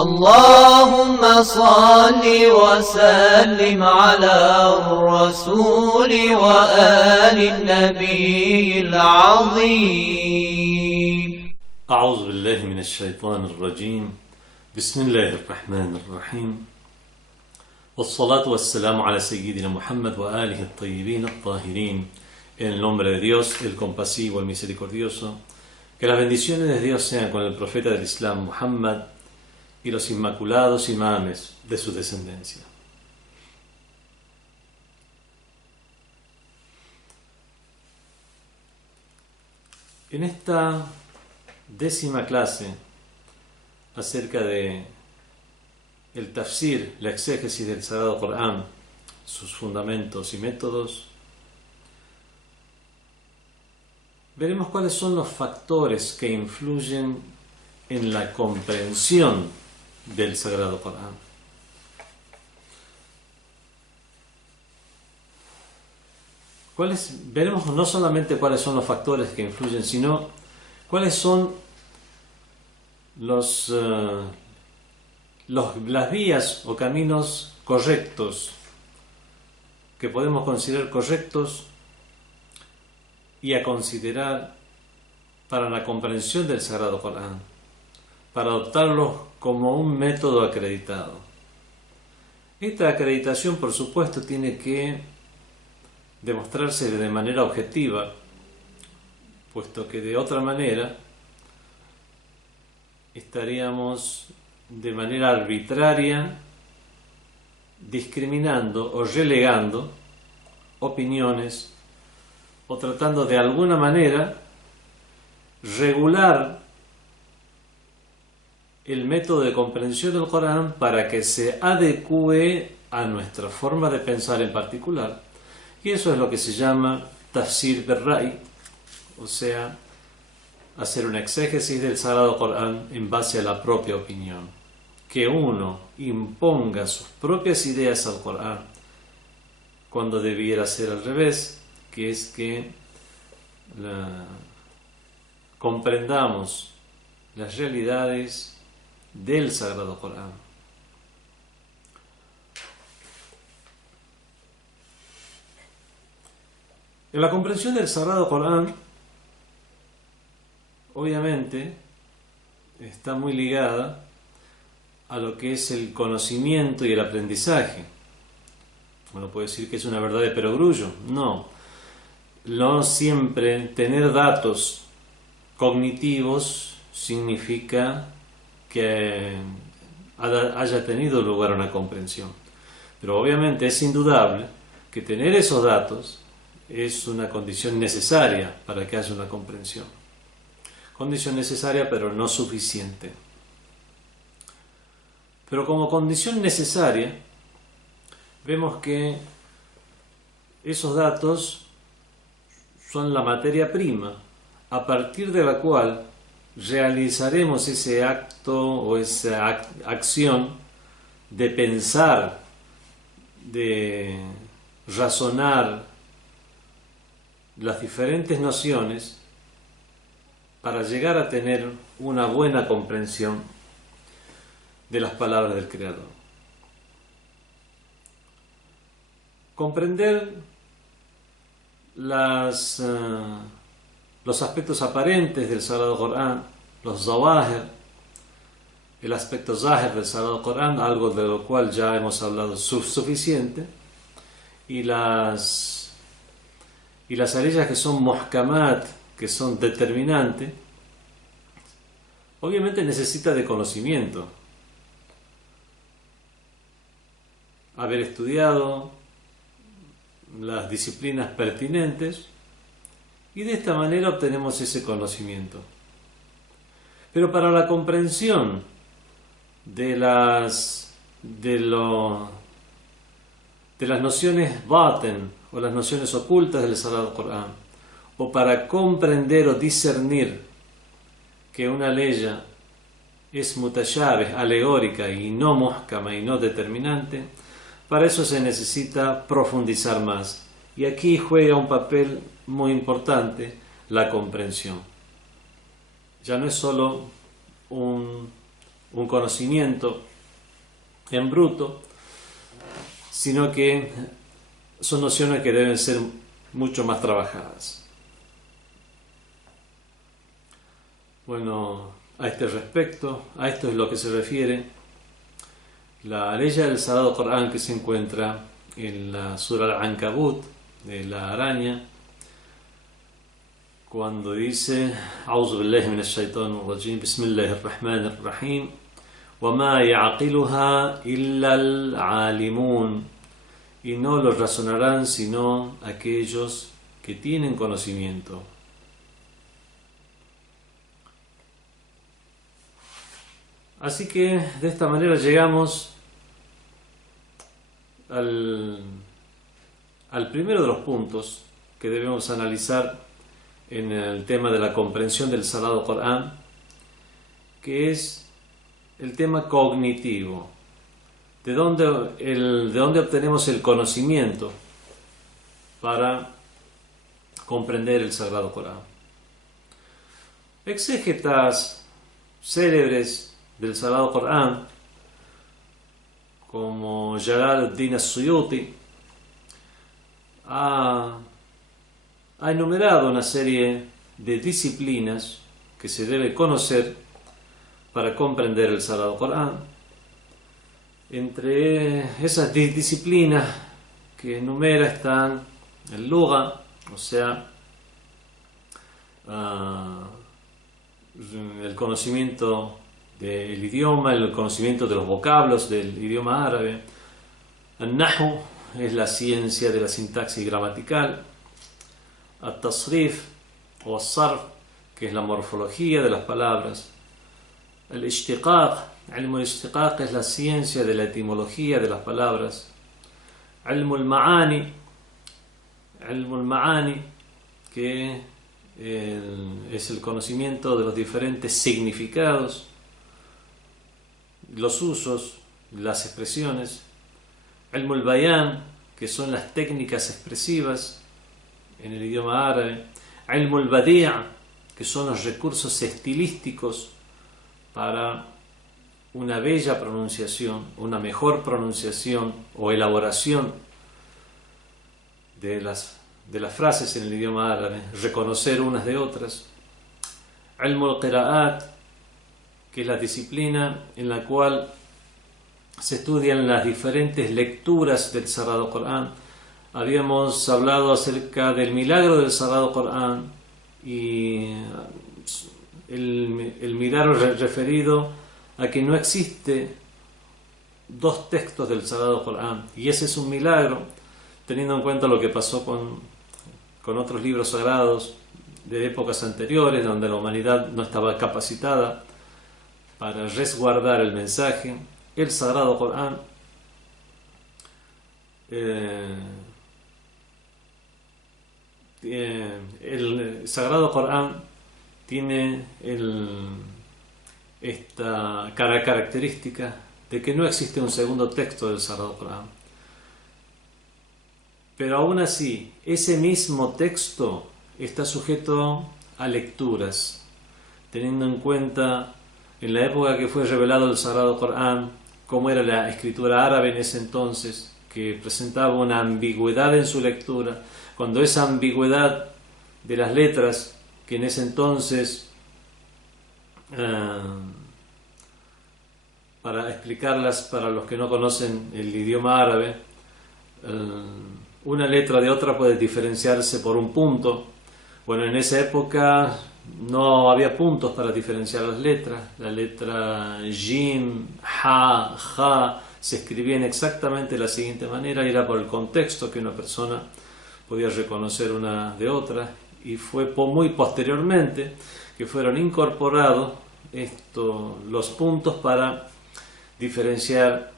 اللهم صل وسلم على الرسول وآل النبي العظيم. أعوذ بالله من الشيطان الرجيم. بسم الله الرحمن الرحيم. والصلاة والسلام على سيدنا Muhammad وآله الطيبين الطاهرين. En el nombre de Dios, el compasivo, el misericordioso. Que las bendiciones de Dios sean con el profeta del Islam, Muhammad, y los inmaculados imames de su descendencia. En esta 10ª clase acerca de el tafsir, la exégesis del Sagrado Corán, sus fundamentos y métodos, veremos cuáles son los factores que influyen en la comprensión del Sagrado Corán. Veremos no solamente cuáles son los factores que influyen, sino cuáles son las vías o caminos correctos que podemos considerar correctos y a considerar para la comprensión del Sagrado Corán, para adoptarlo como un método acreditado. Esta acreditación, por supuesto, tiene que demostrarse de manera objetiva, puesto que de otra manera estaríamos de manera arbitraria discriminando o relegando opiniones o tratando de alguna manera regular el método de comprensión del Corán para que se adecue a nuestra forma de pensar en particular. Y eso es lo que se llama tafsir bil-Ra'y, o sea, hacer una exégesis del Sagrado Corán en base a la propia opinión. Que uno imponga sus propias ideas al Corán cuando debiera ser al revés, que es que comprendamos las realidades del Sagrado Corán. En la comprensión del Sagrado Corán, obviamente, está muy ligada a lo que es el conocimiento y el aprendizaje. Uno puede decir que es una verdad de perogrullo. No siempre tener datos cognitivos significa que haya tenido lugar una comprensión. Pero obviamente es indudable que tener esos datos es una condición necesaria para que haya una comprensión. Condición necesaria, pero no suficiente. Pero como condición necesaria, vemos que esos datos son la materia prima a partir de la cual realizaremos ese acto o esa acción de pensar, de razonar las diferentes nociones para llegar a tener una buena comprensión de las palabras del Creador. Comprender los aspectos aparentes del Sagrado Corán, los zawahir, el aspecto zahir del Sagrado Corán, algo de lo cual ya hemos hablado suficiente, y las áreas que son muhkamat, que son determinantes, obviamente necesita de conocimiento, haber estudiado las disciplinas pertinentes, y de esta manera obtenemos ese conocimiento. Pero para la comprensión de las nociones baten o las nociones ocultas del Sagrado Corán, o para comprender o discernir que una ley es mutashabih, alegórica y no muhkama y no determinante, para eso se necesita profundizar más. Y aquí juega un papel muy importante la comprensión. Ya no es solo un un conocimiento en bruto, sino que son nociones que deben ser mucho más trabajadas. Bueno, a este respecto, a esto es lo que se refiere la ley del Sagrado Corán que se encuentra en la Sura Al-Ankabut, de la araña, cuando dice: A'udhu billahi minash shaitanir rajim, bismillahir rahmanir rahim, wa ma ya'qiluha illa al-alimun, y no lo razonarán sino aquellos que tienen conocimiento. Así que de esta manera llegamos al primero de los puntos que debemos analizar en el tema de la comprensión del Sagrado Corán, que es el tema cognitivo. ¿De dónde obtenemos el conocimiento para comprender el Sagrado Corán? Exégetas célebres del Sagrado Corán, como Jalal ad-Din as-Suyuti, ha enumerado una serie de disciplinas que se debe conocer para comprender el Sagrado Corán. Entre esas disciplinas que enumera están el Lugha, o sea, el conocimiento del idioma, el conocimiento de los vocablos del idioma árabe. El Nahu es la ciencia de la sintaxis gramatical. El Tasrif o el Sarf, que es la morfología de las palabras. El Ishtiqaq, Ilm al-Ishtiqaq, es la ciencia de la etimología de las palabras. Ilm al-Ma'ani, que es el conocimiento de los diferentes significados, los usos, las expresiones. Ilm al-Bayan, que son las técnicas expresivas en el idioma árabe. Ilm al-Badi', que son los recursos estilísticos para una bella pronunciación, una mejor pronunciación o elaboración de las frases en el idioma árabe, reconocer unas de otras. Ilm al-Qira'at, que es la disciplina en la cual se estudian las diferentes lecturas del Sagrado Corán. Habíamos hablado acerca del milagro del Sagrado Corán y el milagro referido a que no existe dos textos del Sagrado Corán, y ese es un milagro teniendo en cuenta lo que pasó con otros libros sagrados de épocas anteriores, donde la humanidad no estaba capacitada para resguardar el mensaje. El Sagrado Corán el Sagrado Corán tiene esta característica de que no existe un segundo texto del Sagrado Corán, pero aún así ese mismo texto está sujeto a lecturas, teniendo en cuenta en la época que fue revelado el Sagrado Corán cómo era la escritura árabe en ese entonces, que presentaba una ambigüedad en su lectura, cuando esa ambigüedad de las letras, que en ese entonces, para explicarlas para los que no conocen el idioma árabe, una letra de otra puede diferenciarse por un punto. Bueno, en esa época no había puntos para diferenciar las letras. La letra Jim, Ha, Ja se escribían exactamente de la siguiente manera, y era por el contexto que una persona podía reconocer una de otra, y fue muy posteriormente que fueron incorporados los puntos para diferenciar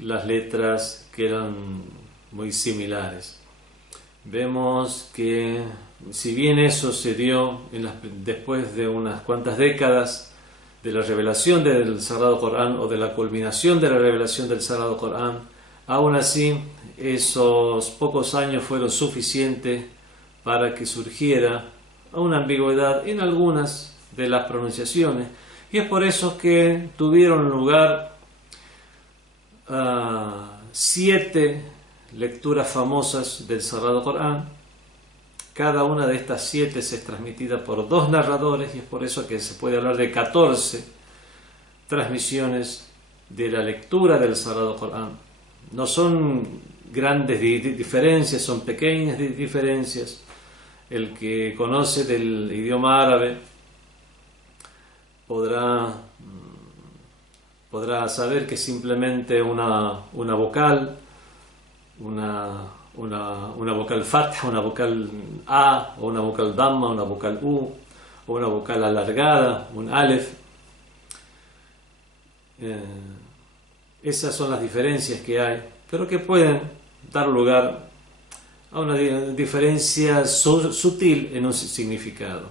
las letras que eran muy similares. Vemos que si bien eso se dio después de unas cuantas décadas de la revelación del Sagrado Corán, o de la culminación de la revelación del Sagrado Corán, aún así esos pocos años fueron suficientes para que surgiera una ambigüedad en algunas de las pronunciaciones, Y es por eso que tuvieron lugar 7 lecturas famosas del Sagrado Corán. Cada una de estas 7 es transmitida por 2 narradores, y es por eso que se puede hablar de 14 transmisiones de la lectura del Sagrado Corán. No son grandes diferencias, son pequeñas diferencias. El que conoce del idioma árabe podrá saber que simplemente una vocal, una vocal fatha, una vocal a, o una vocal damma, una vocal u, o una vocal alargada, un alef. Esas son las diferencias que hay, pero que pueden dar lugar a una diferencia sutil en un significado.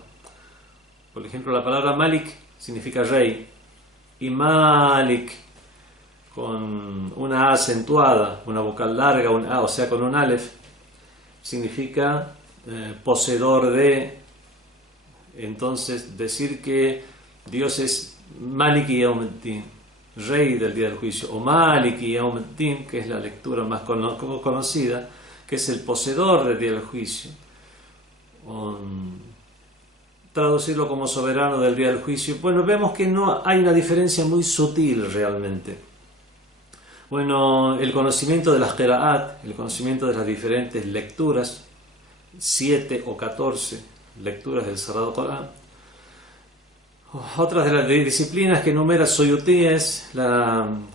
Por ejemplo, la palabra Malik significa rey, y Malik, con una A acentuada, una vocal larga, un A, o sea, con un alef, significa poseedor de. Entonces, decir que Dios es Maliki Yawmiddin, rey del día del juicio, o Maliki Yawmiddin, que es la lectura más conocida, que es el poseedor del día del juicio. Traducirlo como soberano del día del juicio. Bueno, vemos que no hay una diferencia muy sutil realmente. Bueno, el conocimiento de las qira'at, el conocimiento de las diferentes lecturas, 7 o 14 lecturas del Sagrado Corán. Otras de las disciplinas que enumera Suyuti es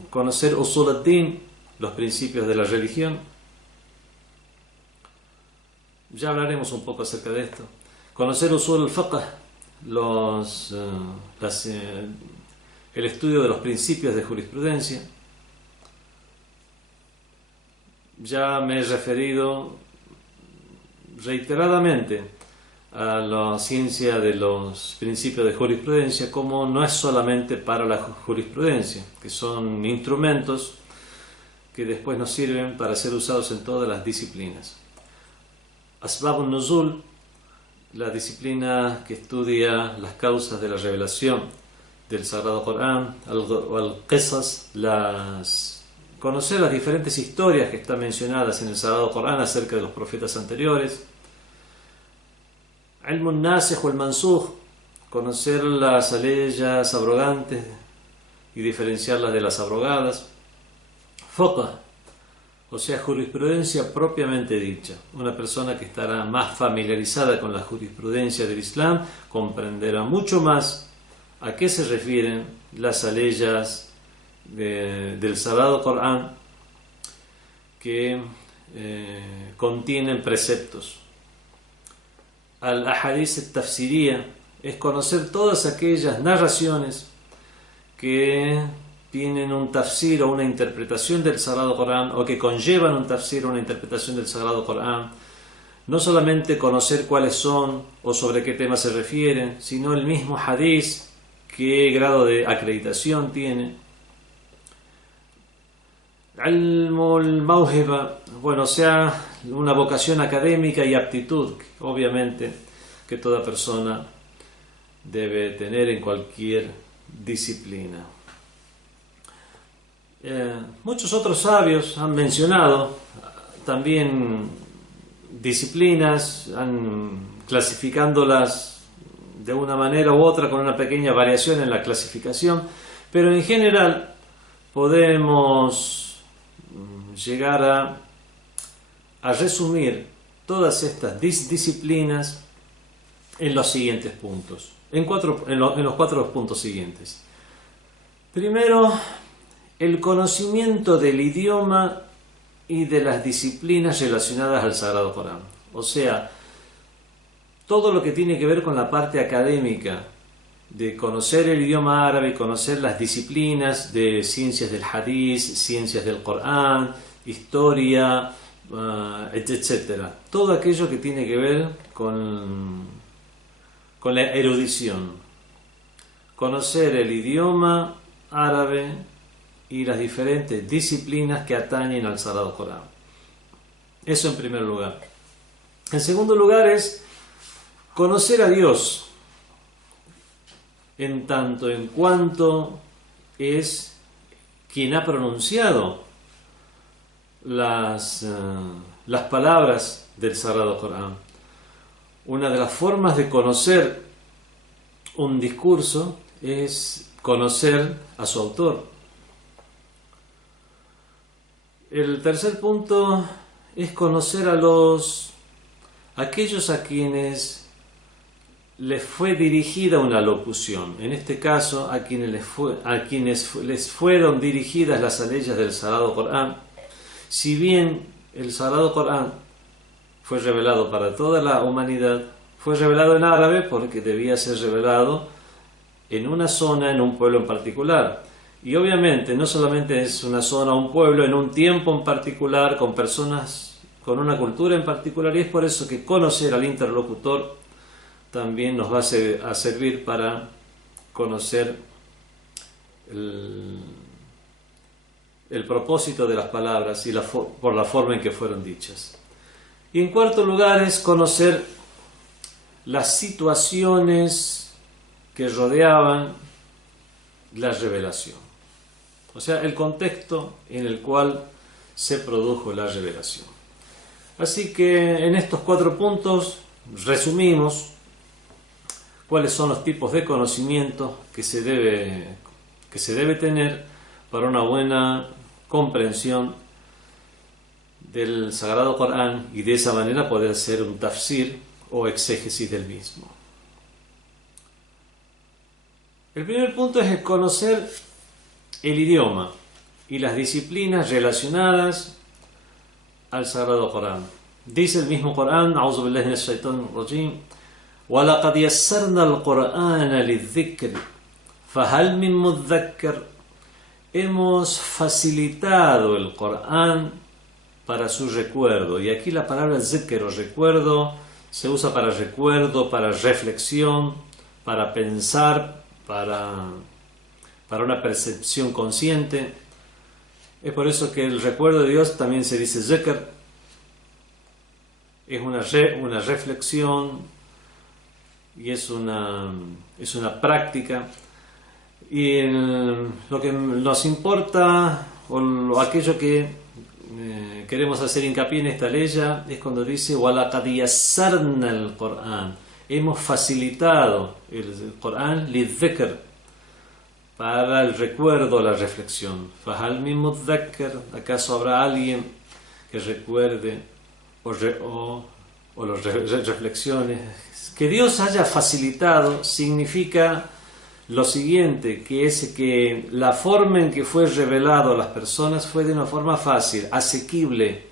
conocer Usul ad-Din, los principios de la religión. Ya hablaremos un poco acerca de esto. Conocer Usul al-Fiqh, el estudio de los principios de jurisprudencia. Ya me he referido reiteradamente a la ciencia de los principios de jurisprudencia, como no es solamente para la jurisprudencia, que son instrumentos que después nos sirven para ser usados en todas las disciplinas. Asbab al-Nuzul, la disciplina que estudia las causas de la revelación del Sagrado Corán, al-Qisas, conocer las diferentes historias que están mencionadas en el Sagrado Corán acerca de los profetas anteriores. Ilm al-Nasikh o al-Mansukh, conocer las leyes abrogantes y diferenciarlas de las abrogadas. Fiqh, o sea, jurisprudencia propiamente dicha. Una persona que estará más familiarizada con la jurisprudencia del Islam comprenderá mucho más a qué se refieren las leyes del Sagrado Corán que contienen preceptos. Al-Ahadith al-Tafsiriyya es conocer todas aquellas narraciones que tienen un tafsir o una interpretación del Sagrado Corán, o que conllevan un tafsir o una interpretación del Sagrado Corán. No solamente conocer cuáles son o sobre qué temas se refieren, sino el mismo hadith, qué grado de acreditación tiene. Ilmul Mawhiba, bueno, o sea, una vocación académica y aptitud, obviamente, que toda persona debe tener en cualquier disciplina. Muchos otros sabios han mencionado también disciplinas, clasificándolas de una manera u otra con una pequeña variación en la clasificación, pero en general podemos llegar a resumir todas estas disciplinas en los siguientes puntos, en los 4 puntos siguientes. Primero, el conocimiento del idioma y de las disciplinas relacionadas al Sagrado Corán. O sea, todo lo que tiene que ver con la parte académica, de conocer el idioma árabe, conocer las disciplinas de ciencias del hadith, ciencias del Corán, historia, etc. Todo aquello que tiene que ver con la erudición. Conocer el idioma árabe y las diferentes disciplinas que atañen al Sagrado Corán. Eso en primer lugar. En segundo lugar es conocer a Dios. en tanto en cuanto es quien ha pronunciado las palabras del Sagrado Corán. Una de las formas de conocer un discurso es conocer a su autor. El tercer punto es conocer a aquellos a quienes les fue dirigida una locución. En este caso, a quienes les fueron dirigidas las aleyas del Sagrado Corán. Si bien el Sagrado Corán fue revelado para toda la humanidad, fue revelado en árabe porque debía ser revelado en una zona, en un pueblo en particular. Y obviamente no solamente es una zona, un pueblo, en un tiempo en particular, con personas con una cultura en particular, y es por eso que conocer al interlocutor también nos va a servir para conocer el propósito de las palabras y por la forma en que fueron dichas. Y en cuarto lugar es conocer las situaciones que rodeaban la revelación. O sea, el contexto en el cual se produjo la revelación. Así que en estos 4 puntos resumimos cuáles son los tipos de conocimiento que se debe tener para una buena comprensión del Sagrado Corán y de esa manera poder hacer un tafsir o exégesis del mismo. El primer punto es el conocer el idioma y las disciplinas relacionadas al Sagrado Corán. Dice el mismo Corán, A'udhu billahi minash shaitanir rajim, وَلَقَدْ يَسَّرْنَا الْقُرْآنَ لِلذِّكْرِ فَهَلْ مِن مُدَّكِّرٍ. Hemos facilitado el Corán para su recuerdo. Y aquí la palabra zikr o recuerdo se usa para recuerdo, para reflexión, para pensar, para una percepción consciente. Es por eso que el recuerdo de Dios también se dice zikr. Es una reflexión y es una práctica. Y lo que nos importa, o aquello que queremos hacer hincapié en esta ley, es cuando dice وَلَقَدْ يَسَّرْنَا الْقُرْآنَ. Hemos facilitado el Corán lidhikr, para el recuerdo, la reflexión. فَهَلْ مِن مُدَّكِّرٍ. ¿Acaso habrá alguien que recuerde o los reflexiones? Que Dios haya facilitado significa lo siguiente, que es que la forma en que fue revelado a las personas fue de una forma fácil, asequible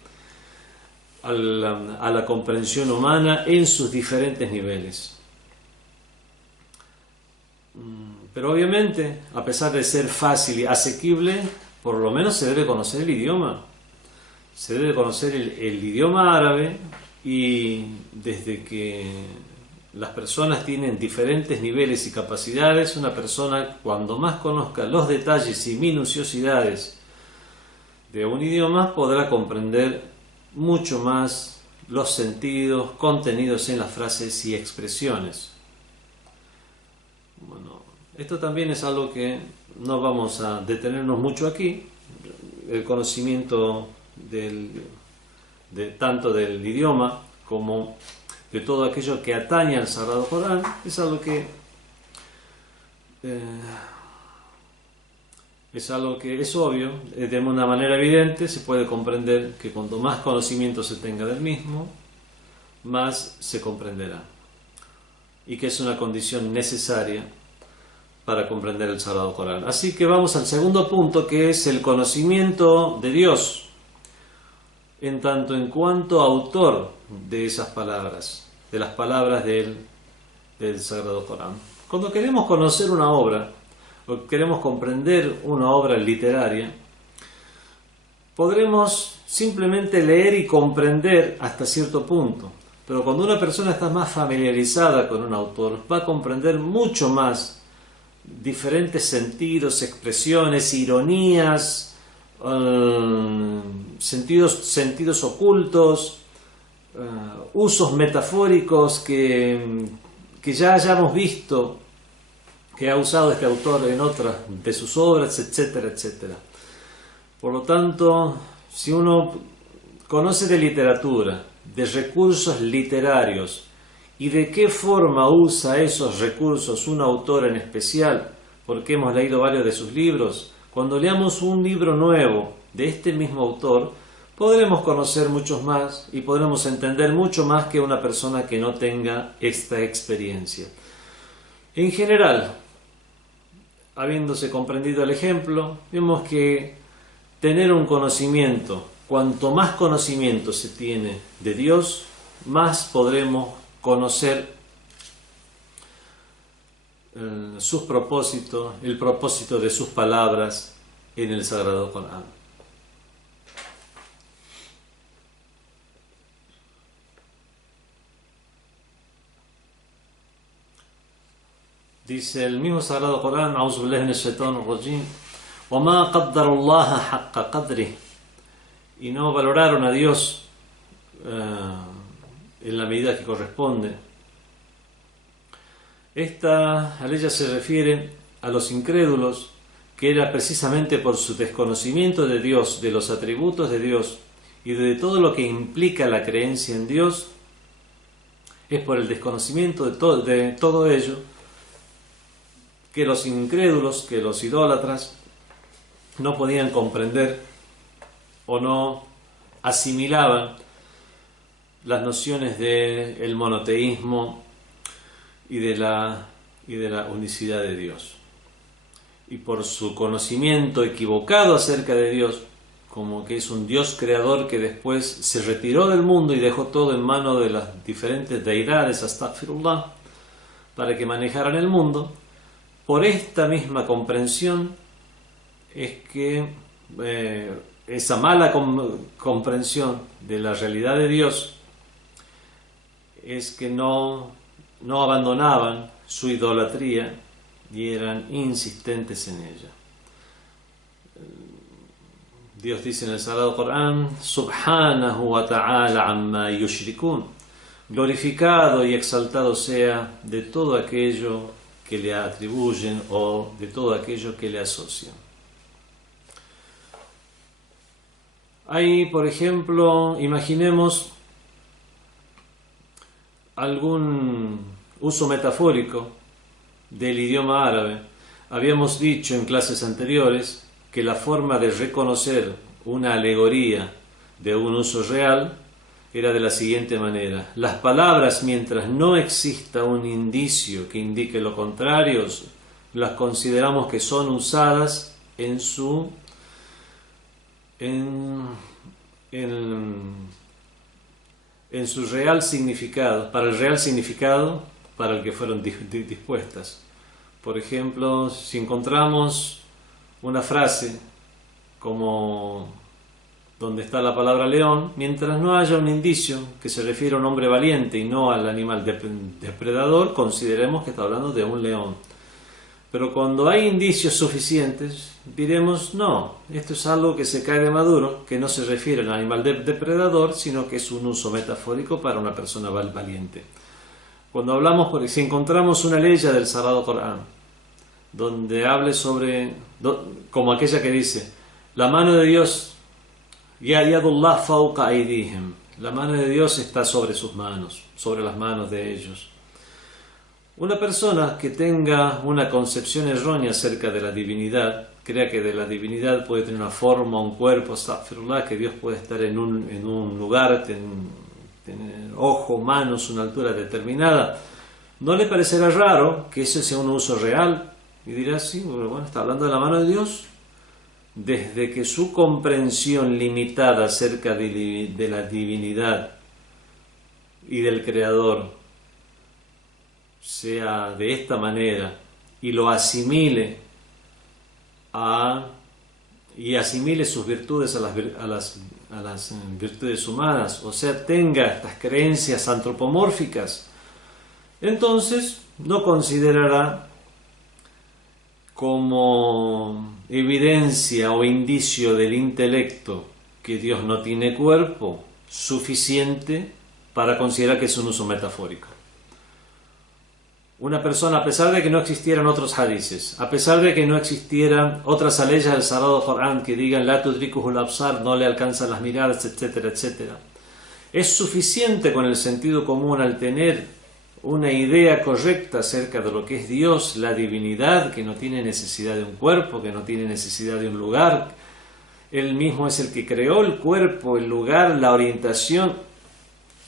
a la comprensión humana en sus diferentes niveles. Pero obviamente, a pesar de ser fácil y asequible, por lo menos se debe conocer el idioma. Se debe conocer el idioma árabe, y desde que las personas tienen diferentes niveles y capacidades, una persona, cuando más conozca los detalles y minuciosidades de un idioma, podrá comprender mucho más los sentidos contenidos en las frases y expresiones. Bueno, esto también es algo que no vamos a detenernos mucho aquí. El conocimiento tanto del idioma como de todo aquello que atañe al Sagrado Corán es algo que es obvio, de una manera evidente. Se puede comprender que cuanto más conocimiento se tenga del mismo, más se comprenderá, y que es una condición necesaria para comprender el Sagrado Corán. Así que vamos al segundo punto, que es el conocimiento de Dios en tanto en cuanto autor de esas palabras, de las palabras del Sagrado Corán. Cuando queremos conocer una obra o queremos comprender una obra literaria, podremos simplemente leer y comprender hasta cierto punto, pero cuando una persona está más familiarizada con un autor, va a comprender mucho más diferentes sentidos, expresiones, ironías, sentidos ocultos, usos metafóricos que ya hayamos visto que ha usado este autor en otras de sus obras, etcétera, etcétera. Por lo tanto, si uno conoce de literatura, de recursos literarios y de qué forma usa esos recursos un autor en especial, porque hemos leído varios de sus libros, cuando leamos un libro nuevo de este mismo autor, podremos conocer muchos más y podremos entender mucho más que una persona que no tenga esta experiencia. En general, habiéndose comprendido el ejemplo, vemos que tener un conocimiento, cuanto más conocimiento se tiene de Dios, más podremos conocer sus propósitos, el propósito de sus palabras en el Sagrado Corán. Dice el mismo Sagrado Corán, A'udhu billahi minash shaitanir rajim, وَمَا قَدَّرُ اللَّهَ حَقَّ قَدْرِهِ, y no valoraron a Dios en la medida que corresponde. Esta aleya se refiere a los incrédulos, que era precisamente por su desconocimiento de Dios, de los atributos de Dios y de todo lo que implica la creencia en Dios. Es por el desconocimiento de todo ello que los incrédulos, que los idólatras, no podían comprender o no asimilaban las nociones del monoteísmo y de la unicidad de Dios. Y por su conocimiento equivocado acerca de Dios, como que es un Dios creador que después se retiró del mundo y dejó todo en manos de las diferentes deidades, astaghfirullah, para que manejaran el mundo, por esta misma comprensión es que esa mala comprensión de la realidad de Dios es que no abandonaban su idolatría y eran insistentes en ella. Dios dice en el Sagrado Corán, Subhanahu wa ta'ala amma yushrikun, glorificado y exaltado sea de todo aquello que le atribuyen o de todo aquello que le asocian. Hay, por ejemplo, imaginemos algún uso metafórico del idioma árabe. Habíamos dicho en clases anteriores que la forma de reconocer una alegoría de un uso real era de la siguiente manera: las palabras, mientras no exista un indicio que indique lo contrario, las consideramos que son usadas en su real significado, para el real significado para el que fueron dispuestas. Por ejemplo, si encontramos una frase como donde está la palabra león, mientras no haya un indicio que se refiere a un hombre valiente y no al animal depredador, consideremos que está hablando de un león. Pero cuando hay indicios suficientes, diremos, no, esto es algo que se cae de maduro, que no se refiere al animal depredador, sino que es un uso metafórico para una persona valiente. Cuando hablamos, si encontramos una ley del Sagrado Corán, donde hable sobre, como aquella que dice, la mano de Dios, Ya yadullah fawqa aydihim, la mano de Dios está sobre sus manos, sobre las manos de ellos. Una persona que tenga una concepción errónea acerca de la divinidad, crea que de la divinidad puede tener una forma, un cuerpo, astaghfirullah, que Dios puede estar en un lugar, tener ojo, manos, una altura determinada, ¿no le parecerá raro que ese sea un uso real? Y dirá, sí, bueno, está hablando de la mano de Dios. Desde que su comprensión limitada acerca de la divinidad y del Creador sea de esta manera y lo asimile y asimile sus virtudes a las virtudes humanas, o sea, tenga estas creencias antropomórficas, entonces no considerará como evidencia o indicio del intelecto que Dios no tiene cuerpo suficiente para considerar que es un uso metafórico. una persona, a pesar de que no existieran otros hadices, a pesar de que no existieran otras aleyas del Sagrado Corán que digan la tudrikuhul absar, no le alcanzan las miradas, etcétera, etcétera, es suficiente con el sentido común al tener una idea correcta acerca de lo que es Dios, la divinidad, que no tiene necesidad de un cuerpo, que no tiene necesidad de un lugar. Él mismo es el que creó el cuerpo, el lugar, la orientación,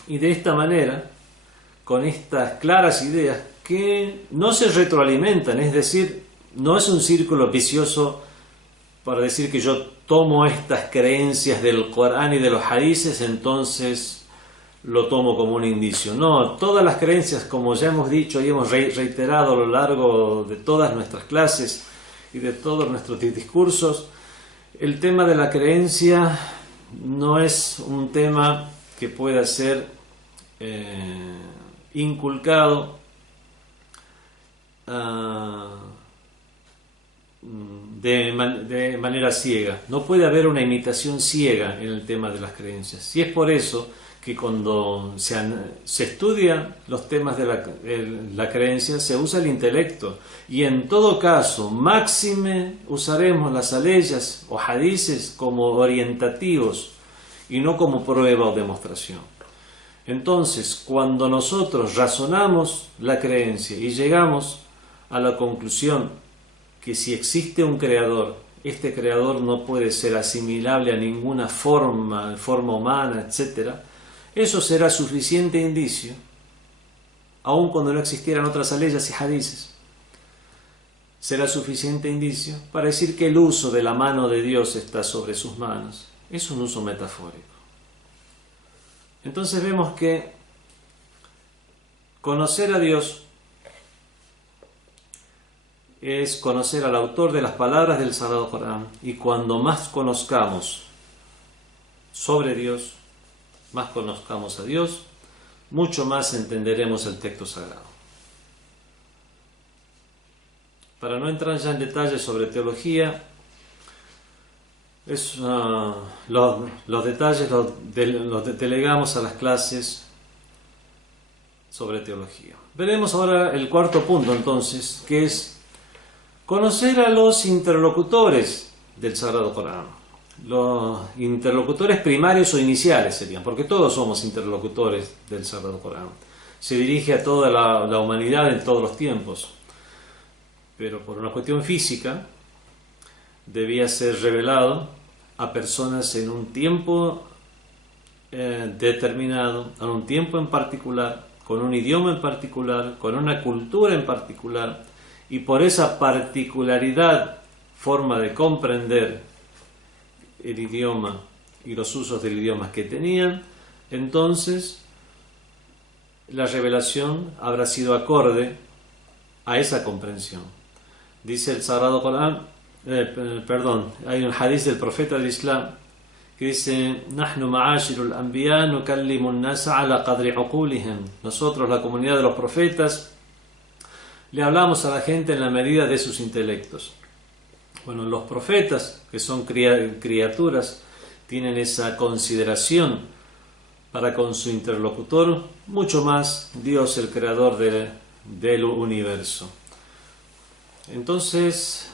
y de esta manera, con estas claras ideas que no se retroalimentan, es decir, no es un círculo vicioso para decir que yo tomo estas creencias del Corán y de los hadices, entonces lo tomo como un indicio. No, todas las creencias, como ya hemos dicho y hemos reiterado a lo largo de todas nuestras clases y de todos nuestros discursos, el tema de la creencia no es un tema que pueda ser inculcado de manera ciega. No puede haber una imitación ciega en el tema de las creencias. Y es por eso que cuando se estudian los temas de la creencia, se usa el intelecto. Y en todo caso, máxime usaremos las aleyas o hadices como orientativos y no como prueba o demostración. Entonces, cuando nosotros razonamos la creencia y llegamos a la conclusión que si existe un creador, este creador no puede ser asimilable a ninguna forma humana, etc., eso será suficiente indicio, aun cuando no existieran otras aleyas y hadices, será suficiente indicio para decir que el uso de la mano de Dios está sobre sus manos. Es un uso metafórico. Entonces vemos que conocer a Dios es conocer al autor de las palabras del Sagrado Corán, y cuando más conozcamos sobre Dios, más conozcamos a Dios, mucho más entenderemos el texto sagrado. Para no entrar ya en detalles sobre teología, los detalles los delegamos a las clases sobre teología. Veremos ahora el cuarto punto, entonces, que es conocer a los interlocutores del Sagrado Corán. Los interlocutores primarios o iniciales serían, porque todos somos interlocutores del Sagrado Corán. Se dirige a toda la humanidad en todos los tiempos, pero por una cuestión física debía ser revelado a personas en un tiempo determinado, en un tiempo en particular, con un idioma en particular, con una cultura en particular, y por esa particularidad, forma de comprender el idioma y los usos del idioma que tenían, entonces la revelación habrá sido acorde a esa comprensión. Dice el Sagrado Corán, hay un hadiz del profeta del Islam que dice: "Nahnu ma'ashirul anbiya nukallimu an-nasa ala qadri uqulihim". Nosotros, la comunidad de los profetas, le hablamos a la gente en la medida de sus intelectos. Bueno, los profetas, que son criaturas, tienen esa consideración para con su interlocutor, mucho más Dios, el creador del universo. Entonces,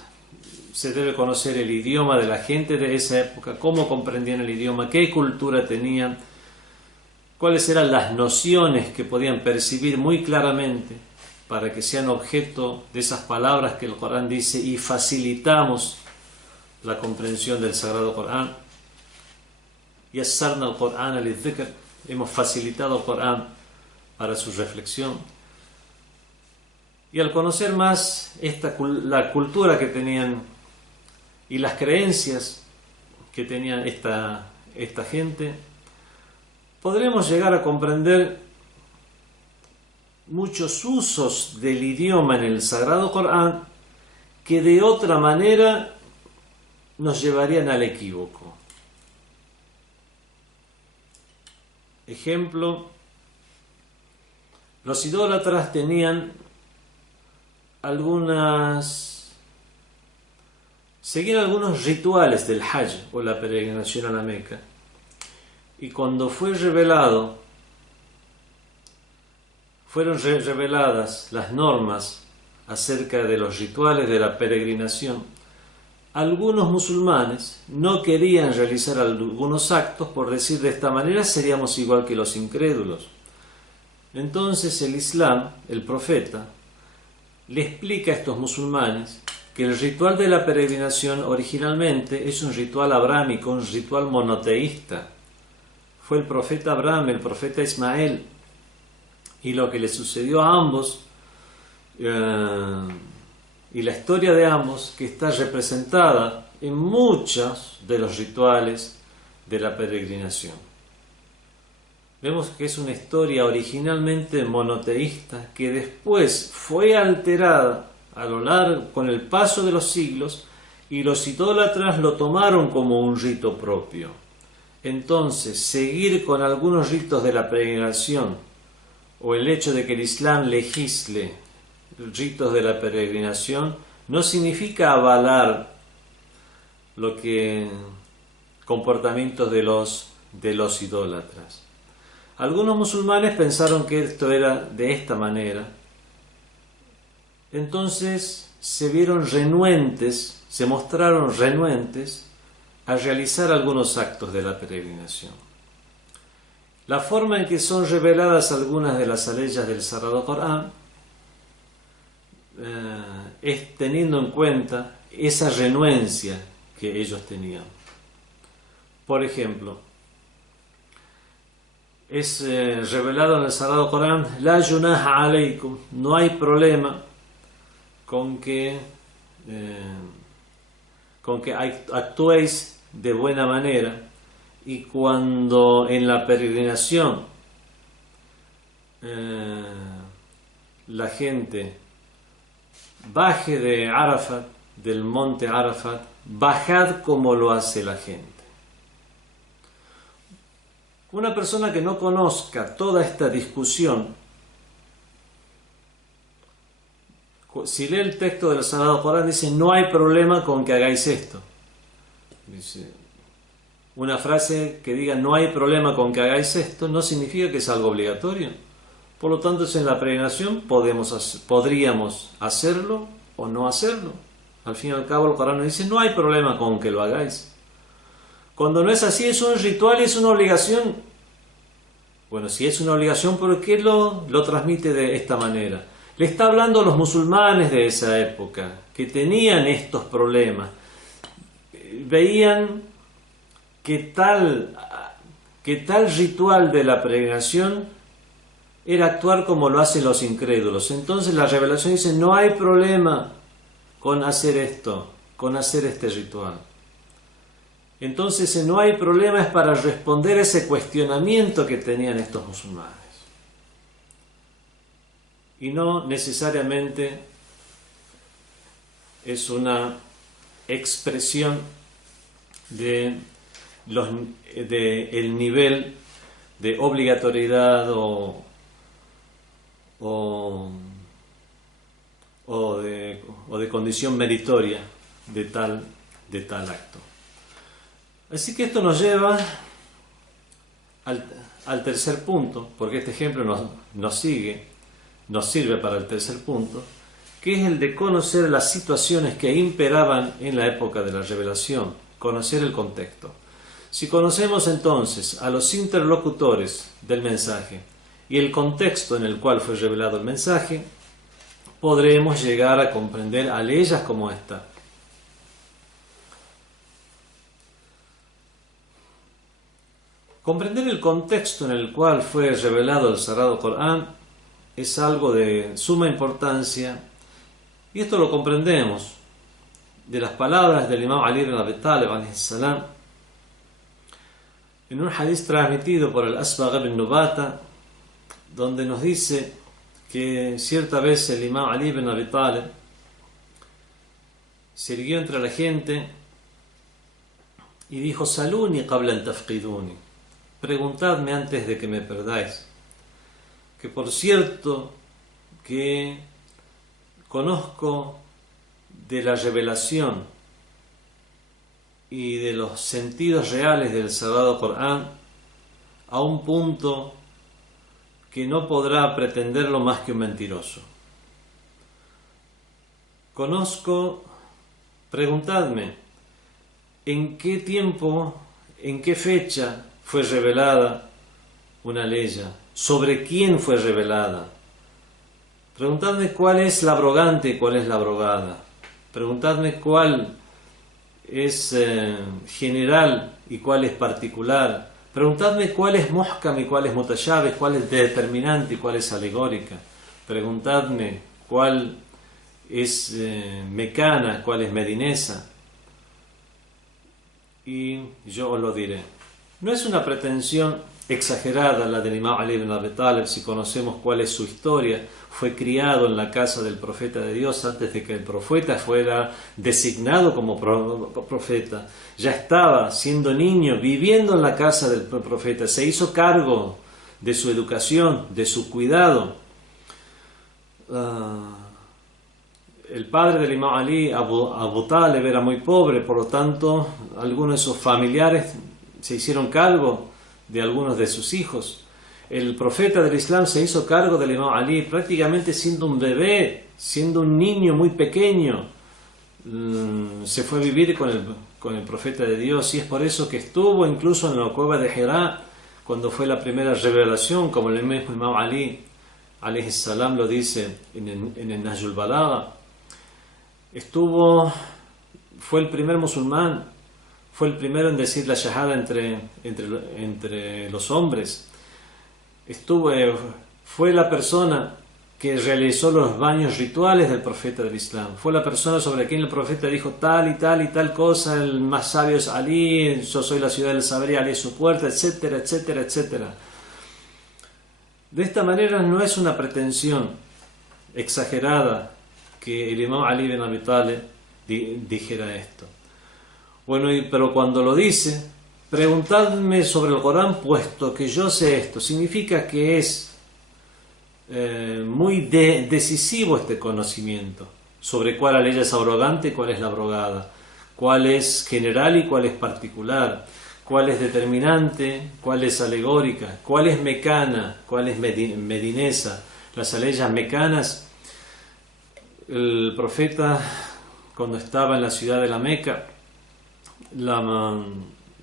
se debe conocer el idioma de la gente de esa época, cómo comprendían el idioma, qué cultura tenían, cuáles eran las nociones que podían percibir muy claramente, para que sean objeto de esas palabras que el Corán dice, y facilitamos la comprensión del Sagrado Corán. Yassarna al-Qur'an al-Dhikr, hemos facilitado el Corán para su reflexión. Y al conocer más la cultura que tenían y las creencias que tenían esta gente, podremos llegar a comprender muchos usos del idioma en el Sagrado Corán que de otra manera nos llevarían al equívoco. Ejemplo, los idólatras tenían seguían algunos rituales del Hajj o la peregrinación a la Meca, y cuando fue revelado fueron reveladas las normas acerca de los rituales de la peregrinación, algunos musulmanes no querían realizar algunos actos por decir de esta manera seríamos igual que los incrédulos. Entonces el Islam, el profeta, le explica a estos musulmanes que el ritual de la peregrinación originalmente es un ritual abrámico, un ritual monoteísta. Fue el profeta Abraham, el profeta Ismael, y lo que le sucedió a ambos, y la historia de ambos, que está representada en muchos de los rituales de la peregrinación. Vemos que es una historia originalmente monoteísta que después fue alterada a lo largo con el paso de los siglos y los idólatras lo tomaron como un rito propio. Entonces, seguir con algunos ritos de la peregrinación o el hecho de que el Islam legisle ritos de la peregrinación no significa avalar lo que comportamientos de los idólatras. Algunos musulmanes pensaron que esto era de esta manera, entonces se mostraron renuentes a realizar algunos actos de la peregrinación. La forma en que son reveladas algunas de las aleyas del Sagrado Corán es teniendo en cuenta esa renuencia que ellos tenían. Por ejemplo, es revelado en el Sagrado Corán: La junaha alaykum, no hay problema con que actuéis de buena manera, y cuando en la peregrinación la gente baje de Arafat, del monte Arafat, bajad como lo hace la gente. Una persona que no conozca toda esta discusión, si lee el texto del Sagrado Corán, dice: no hay problema con que hagáis esto. Dice, una frase que diga no hay problema con que hagáis esto no significa que es algo obligatorio. Por lo tanto, en la peregrinación podríamos hacerlo o no hacerlo. Al fin y al cabo, el Corán nos dice: no hay problema con que lo hagáis. Cuando no es así, es un ritual y es una obligación. Bueno, si es una obligación, ¿por qué lo transmite de esta manera? Le está hablando a los musulmanes de esa época, que tenían estos problemas. Veían que tal ritual de la peregrinación era actuar como lo hacen los incrédulos. Entonces la revelación dice: no hay problema con hacer esto, con hacer este ritual. Entonces no hay problema es para responder a ese cuestionamiento que tenían estos musulmanes. Y no necesariamente es una expresión de el nivel de obligatoriedad o de condición meritoria de tal acto. Así que esto nos lleva al tercer punto, porque este ejemplo nos sirve para el tercer punto, que es el de conocer las situaciones que imperaban en la época de la revelación, conocer el contexto. Si conocemos entonces a los interlocutores del mensaje y el contexto en el cual fue revelado el mensaje, podremos llegar a comprender aleyas como esta. Comprender el contexto en el cual fue revelado el Sagrado Corán es algo de suma importancia, y esto lo comprendemos de las palabras del Imam Ali ibn Abi Talib alayhi salam en un hadith transmitido por el Asbagh ibn Nubata, donde nos dice que cierta vez el Imam Ali ibn Abi Talib se irguió entre la gente y dijo: Saluni qabla an tafqiduni, preguntadme antes de que me perdáis, que por cierto que conozco de la revelación y de los sentidos reales del Sagrado Corán a un punto que no podrá pretenderlo más que un mentiroso. Conozco, preguntadme, ¿en qué tiempo, en qué fecha fue revelada una ley? ¿Sobre quién fue revelada? Preguntadme cuál es la abrogante y cuál es la abrogada. Preguntadme cuál es general y cuál es particular. Preguntadme cuál es muhkam y cuál es mutashabih, cuál es determinante y cuál es alegórica. Preguntadme cuál es mecana, cuál es medinesa. Y yo os lo diré. No es una pretensión exagerada la del Imam Ali ibn Abi Talib si conocemos cuál es su historia. Fue criado en la casa del profeta de Dios antes de que el profeta fuera designado como profeta. Ya estaba siendo niño, viviendo en la casa del profeta. Se hizo cargo de su educación, de su cuidado. El padre del Imam Ali, Abu Talib, era muy pobre, por lo tanto, algunos de sus familiares se hicieron cargo de algunos de sus hijos. El profeta del Islam se hizo cargo del Imam Ali prácticamente siendo un bebé, siendo un niño muy pequeño. Se fue a vivir con el profeta de Dios, y es por eso que estuvo incluso en la cueva de Hira cuando fue la primera revelación, como el mismo Imam Ali alayhi salam lo dice en el Nahjul Balagha. Fue el primer musulmán, fue el primero en decir la shahada entre los hombres. Fue la persona que realizó los baños rituales del profeta del Islam. Fue la persona sobre quien el profeta dijo tal y tal y tal cosa, el más sabio es Ali, yo soy la ciudad del saber y Ali es su puerta, etcétera, etcétera, etcétera. De esta manera no es una pretensión exagerada que el Imam Ali ibn Abi Talib dijera esto. Bueno, pero cuando lo dice, preguntadme sobre el Corán, puesto que yo sé esto, significa que es muy decisivo este conocimiento sobre cuál ley es abrogante y cuál es la abrogada, cuál es general y cuál es particular, cuál es determinante, cuál es alegórica, cuál es mecana, cuál es medinesa. Las leyes mecanas, el profeta, cuando estaba en la ciudad de la Meca,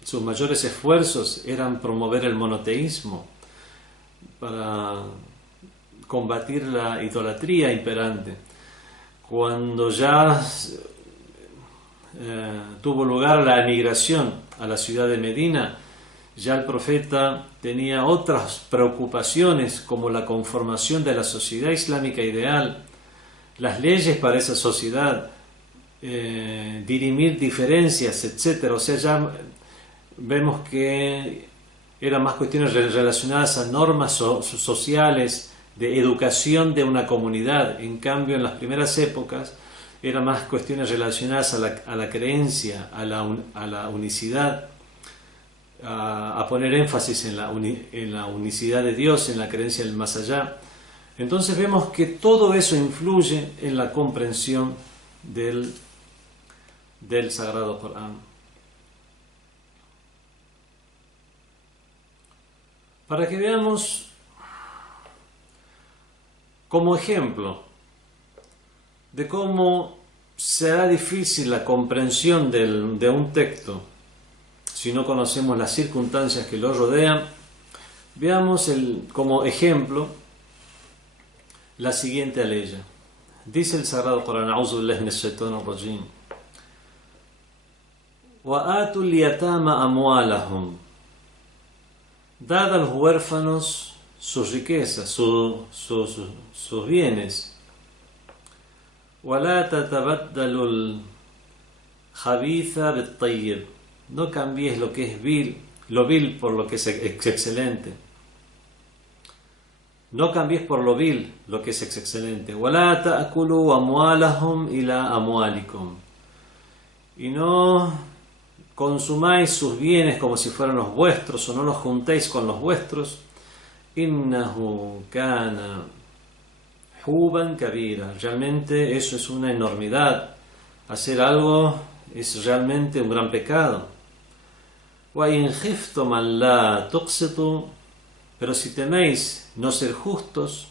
sus mayores esfuerzos eran promover el monoteísmo para combatir la idolatría imperante. Cuando ya tuvo lugar la emigración a la ciudad de Medina, ya el profeta tenía otras preocupaciones, como la conformación de la sociedad islámica ideal, las leyes para esa sociedad, dirimir diferencias, etc. O sea, ya vemos que eran más cuestiones relacionadas a normas sociales, de educación de una comunidad. En cambio, en las primeras épocas eran más cuestiones relacionadas a la creencia, a la unicidad, a poner énfasis en la unicidad de Dios, en la creencia del más allá. Entonces vemos que todo eso influye en la comprensión del Sagrado Corán. Para que veamos como ejemplo de cómo será difícil la comprensión de un texto si no conocemos las circunstancias que lo rodean, veamos como ejemplo la siguiente aleya. Dice el Sagrado Corán: A'udhu billahi minash shaitanir rajim. Wa atul yatama amwalahum. Dad a los huérfanos sus riquezas, sus bienes. وَلَا تَتَبَدَّلُوا الْخَبِيثَ بِالطَّيِّبِ. No cambies lo que es lo vil por lo que es excelente. No cambies por lo vil lo que es excelente. وَلَا تَأْكُلُوا أَمْوَالَهُمْ إِلَىٰ أَمْوَالِكُمْ. Y no consumáis sus bienes como si fueran los vuestros, o no los juntéis con los vuestros. Innahu kana huban kabira. Realmente eso es una enormidad. Hacer algo es realmente un gran pecado. Wa in khiftum an la tuqsitu Pero si teméis no ser justos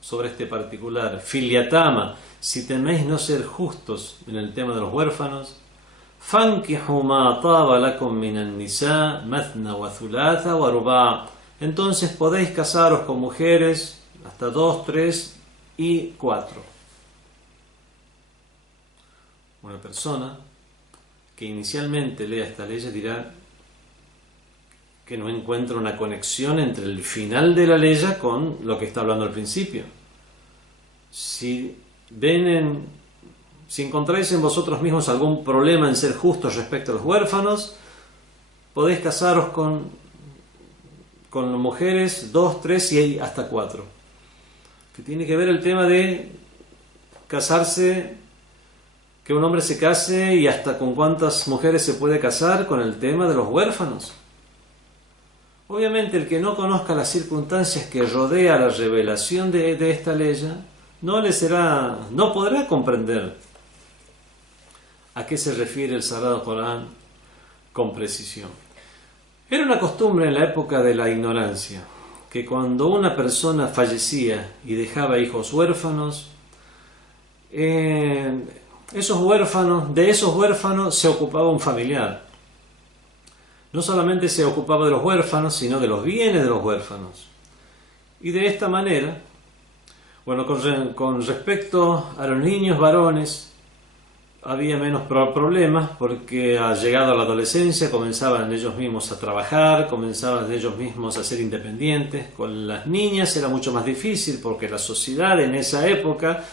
sobre este particular, filiatama, si teméis no ser justos en el tema de los huérfanos, fankihu ma taba lakum minan nisa mathna wa thulatha wa ruba'. Entonces podéis casaros con mujeres hasta 2, 3 y 4. Una persona que inicialmente lea esta ley dirá que no encuentra una conexión entre el final de la ley con lo que está hablando al principio. Si encontráis en vosotros mismos algún problema en ser justos respecto a los huérfanos, podéis casaros con mujeres 2, 3 y hasta 4. Que tiene que ver el tema de casarse, que un hombre se case y hasta con cuántas mujeres se puede casar, con el tema de los huérfanos. Obviamente el que no conozca las circunstancias que rodea la revelación de esta ley no podrá comprender a qué se refiere el Sagrado Corán con precisión. Era una costumbre en la época de la ignorancia que cuando una persona fallecía y dejaba hijos huérfanos, de esos huérfanos se ocupaba un familiar. No solamente se ocupaba de los huérfanos, sino de los bienes de los huérfanos. Y de esta manera, con respecto a los niños varones, había menos problemas porque llegado a la adolescencia comenzaban ellos mismos a trabajar, comenzaban ellos mismos a ser independientes. Con las niñas era mucho más difícil porque la sociedad en esa época,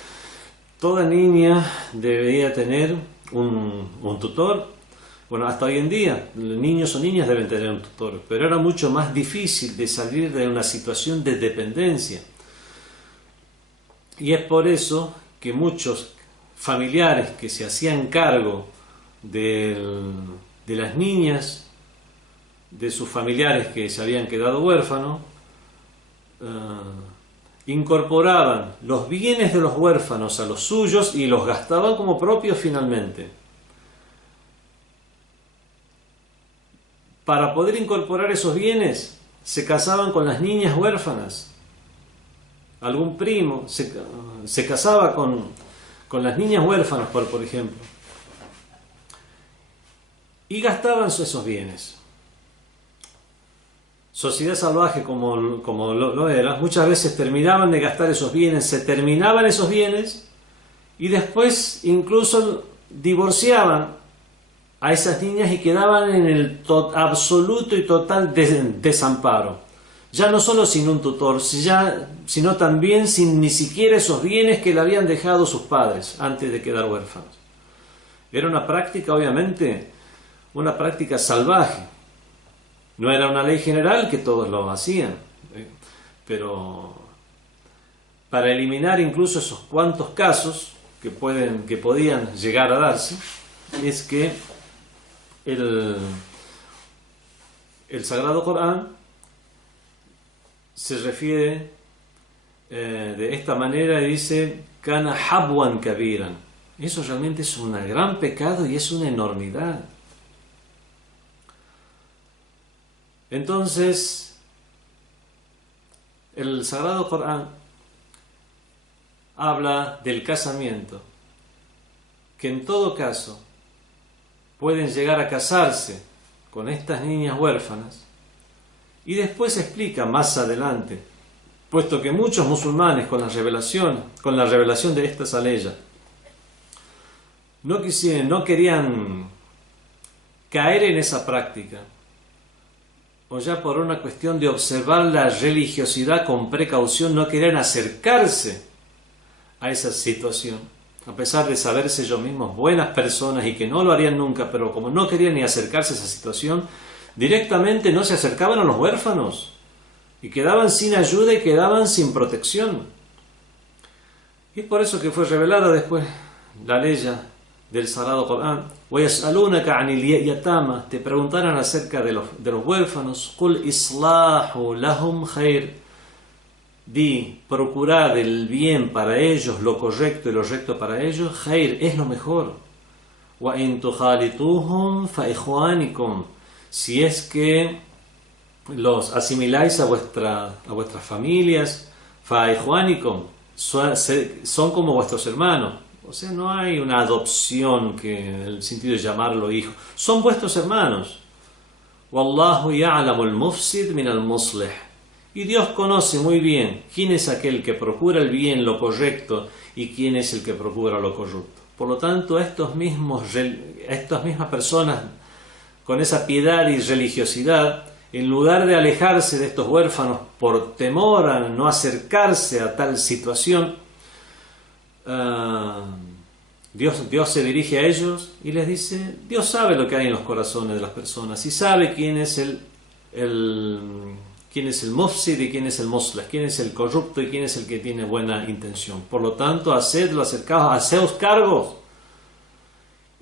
toda niña debía tener un tutor. Hasta hoy en día, niños o niñas deben tener un tutor, pero era mucho más difícil de salir de una situación de dependencia. Y es por eso que muchos familiares que se hacían cargo de las niñas, de sus familiares que se habían quedado huérfanos, incorporaban los bienes de los huérfanos a los suyos y los gastaban como propios finalmente. Para poder incorporar esos bienes, se casaban con las niñas huérfanas. Algún primo se casaba con las niñas huérfanas, por ejemplo. Y gastaban esos bienes. Sociedad salvaje como lo era, muchas veces terminaban de gastar esos bienes, se terminaban esos bienes y después incluso divorciaban a esas niñas y quedaban en el absoluto y total desamparo. Ya no solo sin un tutor, sino también sin ni siquiera esos bienes que le habían dejado sus padres antes de quedar huérfanos. Era una práctica, obviamente, una práctica salvaje. No era una ley general que todos lo hacían, pero para eliminar incluso esos cuantos casos que podían llegar a darse, es que el Sagrado Corán se refiere de esta manera y dice kana habwan kabiran. Eso realmente es un gran pecado y es una enormidad. Entonces el Sagrado Corán habla del casamiento, que en todo caso pueden llegar a casarse con estas niñas huérfanas, y después explica más adelante, puesto que muchos musulmanes con la revelación de esta aleya no querían caer en esa práctica, o ya por una cuestión de observar la religiosidad con precaución, no querían acercarse a esa situación, a pesar de saberse ellos mismos buenas personas y que no lo harían nunca, pero como no querían ni acercarse a esa situación, directamente no se acercaban a los huérfanos y quedaban sin ayuda y quedaban sin protección. Y es por eso que fue revelada después la ley del Sagrado Corán. وَيَسْأَلُونَكَ عَنِ الْيَتَامَى, te preguntarán acerca de los huérfanos. قُلْ إِصْلَاحُ لَهُمْ خَيْرٌ, di, procurad el bien para ellos, lo correcto y lo recto para ellos, khair, es lo mejor. وَإِن تُخَالِطُوهُمْ فَإِخْوَانِكُمْ, si es que los asimiláis a vuestras familias, فَإِخْوَانِكُمْ, son como vuestros hermanos. O sea, no hay una adopción que en el sentido de llamarlo hijo. Son vuestros hermanos. وَاللَّهُ يَعْلَمُ الْمُفْسِدْ مِنَ الْمُصْلِحِ. Y Dios conoce muy bien quién es aquel que procura el bien, lo correcto, y quién es el que procura lo corrupto. Por lo tanto, estas mismas personas con esa piedad y religiosidad, en lugar de alejarse de estos huérfanos por temor a no acercarse a tal situación, Dios se dirige a ellos y les dice, Dios sabe lo que hay en los corazones de las personas y sabe quién es el mufsid y quién es el muslih, quién es el corrupto y quién es el que tiene buena intención. Por lo tanto, hacedlo acercados, haceos cargos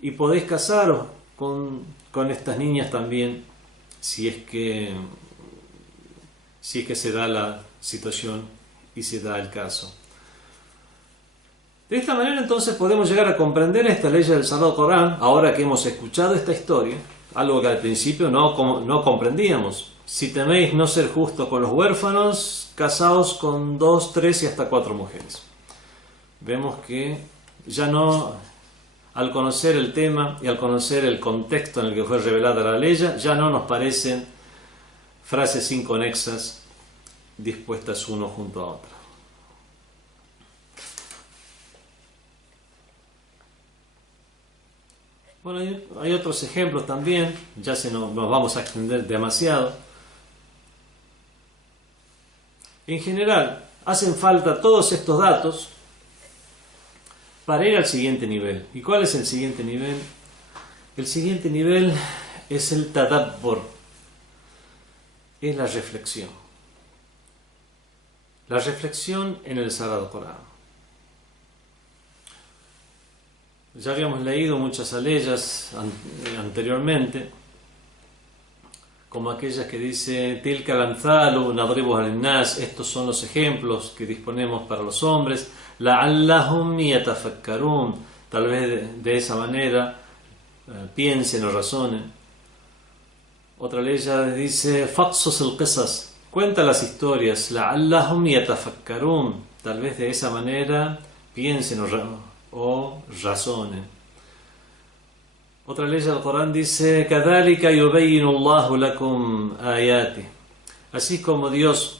y podéis casaros con estas niñas también, si es que se da la situación y se da el caso. De esta manera entonces podemos llegar a comprender esta ley del Sagrado Corán, ahora que hemos escuchado esta historia, algo que al principio no comprendíamos. Si teméis no ser justos con los huérfanos, casaos con 2, 3 y hasta 4 mujeres. Vemos que ya no, al conocer el tema y al conocer el contexto en el que fue revelada la ley, ya no nos parecen frases inconexas dispuestas uno junto a otro. Bueno, hay otros ejemplos también, ya nos vamos a extender demasiado. En general, hacen falta todos estos datos para ir al siguiente nivel. ¿Y cuál es el siguiente nivel? El siguiente nivel es el tadabbur, es la reflexión. La reflexión en el Sagrado Corán. Ya habíamos leído muchas aleyas anteriormente, como aquellas que dice Tilka al-amthalu nadribuha lin-nas, estos son los ejemplos que disponemos para los hombres, la'allahum yatafakkarun, tal vez de esa manera piensen o razonen. Otra leya dice faqsus al-qisas, cuenta las historias, la'allahum yatafakkarun, tal vez de esa manera piensen o razonen. Otra ley del Corán dice كَذَلِكَ يُبَيِّنُ اللَّهُ لَكُمْ آيَاتِهِ, así como Dios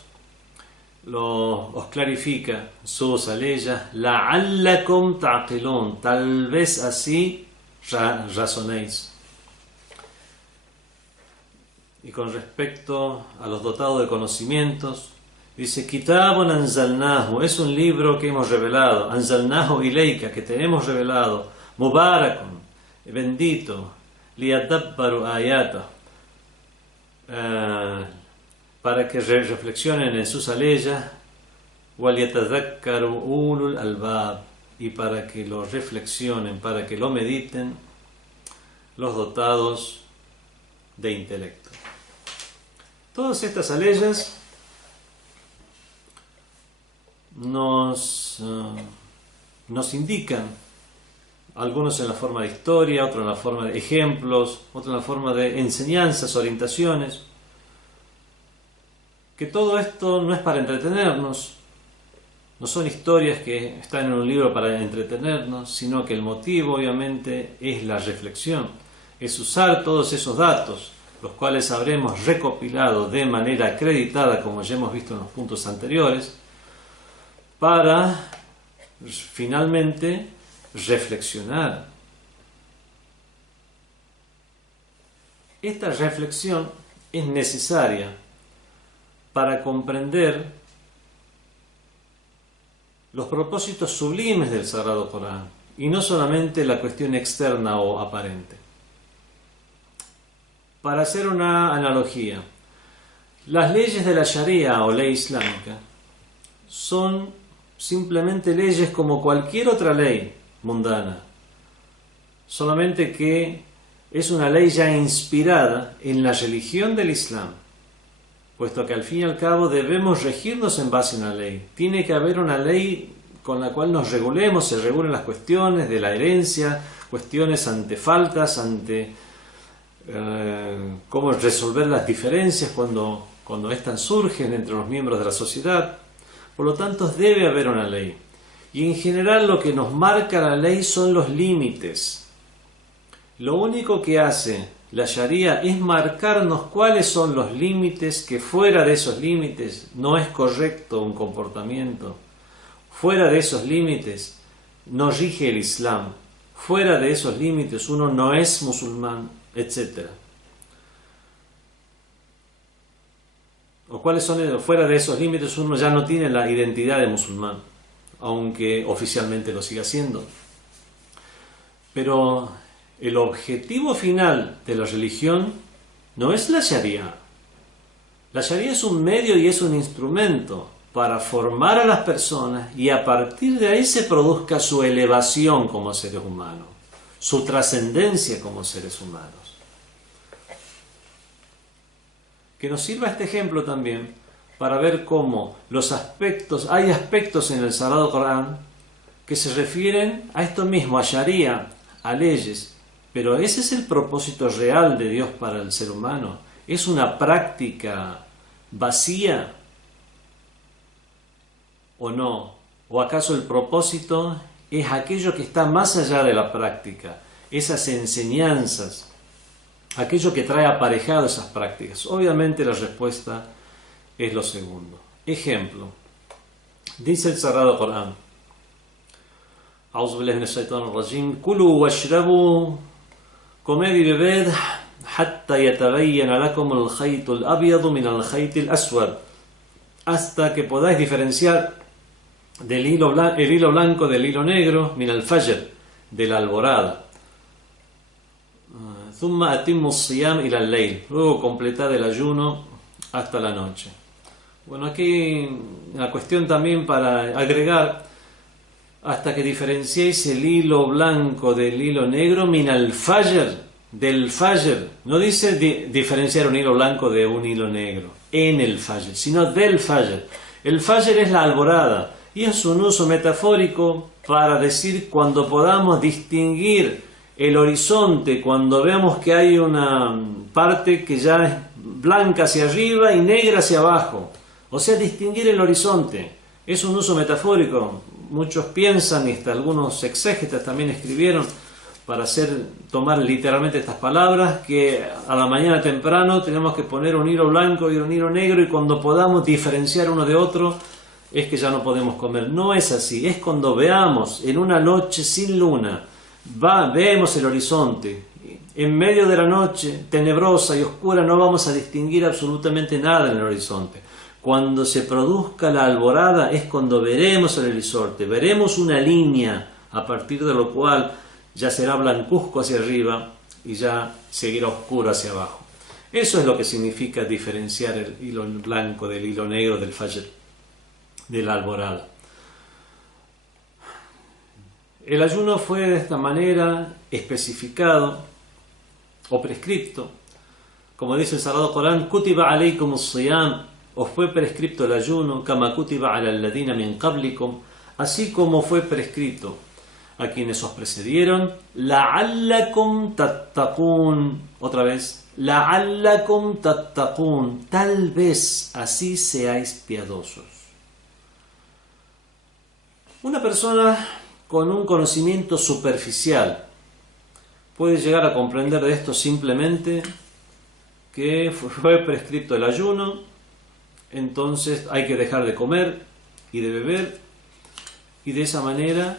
os clarifica sus leyes, لَعَلَّكُمْ تَعْقِلُونَ, tal vez así razonéis. Y con respecto a los dotados de conocimientos, dice Kitabun anzalnahu, es un libro que hemos revelado, anzalnahu ilayka, que tenemos revelado, mubarakun, bendito, liyadabbaru ayata, para que reflexionen en sus leyes, waliyatadhakkaru ulul albab, y para que lo reflexionen, para que lo mediten los dotados de intelecto. Todas estas leyes nos indican, algunos en la forma de historia, otros en la forma de ejemplos, otros en la forma de enseñanzas, orientaciones, que todo esto no es para entretenernos, no son historias que están en un libro para entretenernos, sino que el motivo obviamente es la reflexión, es usar todos esos datos, los cuales habremos recopilado de manera acreditada, como ya hemos visto en los puntos anteriores, para finalmente reflexionar. Esta reflexión es necesaria para comprender los propósitos sublimes del Sagrado Corán y no solamente la cuestión externa o aparente. Para hacer una analogía, las leyes de la Sharia o ley islámica son simplemente leyes como cualquier otra ley mundana, solamente que es una ley ya inspirada en la religión del Islam, puesto que al fin y al cabo debemos regirnos en base a una ley. Tiene que haber una ley con la cual nos regulemos, se regulen las cuestiones de la herencia, cuestiones ante faltas, ante cómo resolver las diferencias cuando cuando éstas surgen entre los miembros de la sociedad. Por lo tanto, debe haber una ley. Y en general lo que nos marca la ley son los límites. Lo único que hace la Sharia es marcarnos cuáles son los límites, que fuera de esos límites no es correcto un comportamiento. Fuera de esos límites no rige el Islam. Fuera de esos límites uno no es musulmán, etc. O cuáles son, fuera de esos límites uno ya no tiene la identidad de musulmán, aunque oficialmente lo siga siendo. Pero el objetivo final de la religión no es la Sharia. La Sharia es un medio y es un instrumento para formar a las personas y a partir de ahí se produzca su elevación como seres humanos, su trascendencia como seres humanos. Que nos sirva este ejemplo también para ver cómo hay aspectos en el Sagrado Corán que se refieren a esto mismo, a Sharia, a leyes, pero ese es el propósito real de Dios para el ser humano. ¿Es una práctica vacía o no? ¿O acaso el propósito es aquello que está más allá de la práctica, esas enseñanzas, aquello que trae aparejado esas prácticas? Obviamente la respuesta es lo segundo. Ejemplo, dice el Sagrado Corán: A'udhu billahi minash shaitanir rajim, Kulu washrabu, comed y bebed, hatta yatabayyana lakum al-khayt al-abyad min al-khayt al-aswad, hasta que podáis diferenciar el hilo blanco del hilo negro, min al-fajr, de la alborada. Thumma atimmu as-siyam ila al-layl, luego completad el ayuno hasta la noche. Bueno, aquí la cuestión también para agregar: hasta que diferenciéis el hilo blanco del hilo negro, min al-fajr, del fajr. No dice diferenciar un hilo blanco de un hilo negro en el fajr, sino del fajr. El fajr es la alborada y es un uso metafórico para decir cuando podamos distinguir el horizonte, cuando veamos que hay una parte que ya es blanca hacia arriba y negra hacia abajo. O sea, distinguir el horizonte. Es un uso metafórico. Muchos piensan, y hasta algunos exégetas también escribieron, para tomar literalmente estas palabras, que a la mañana temprano tenemos que poner un hilo blanco y un hilo negro, y cuando podamos diferenciar uno de otro, es que ya no podemos comer. No es así. Es cuando veamos en una noche sin luna, vemos el horizonte, en medio de la noche tenebrosa y oscura, no vamos a distinguir absolutamente nada en el horizonte. Cuando se produzca la alborada es cuando veremos el horizonte, veremos una línea, a partir de lo cual ya será blancuzco hacia arriba y ya seguirá oscuro hacia abajo. Eso es lo que significa diferenciar el hilo blanco del hilo negro del fajr, de la alborada. El ayuno fue de esta manera especificado o prescripto. Como dice el Sagrado Corán: Kutiba alaykum as-siyam, os fue prescripto el ayuno, kama kutiba ala alladhina min qablikum, así como fue prescrito a quienes os precedieron, la'allakum tattaqun. Otra vez, la'allakum tattaqun, tal vez así seáis piadosos. Una persona con un conocimiento superficial puede llegar a comprender de esto simplemente que fue prescrito el ayuno, entonces hay que dejar de comer y de beber, y de esa manera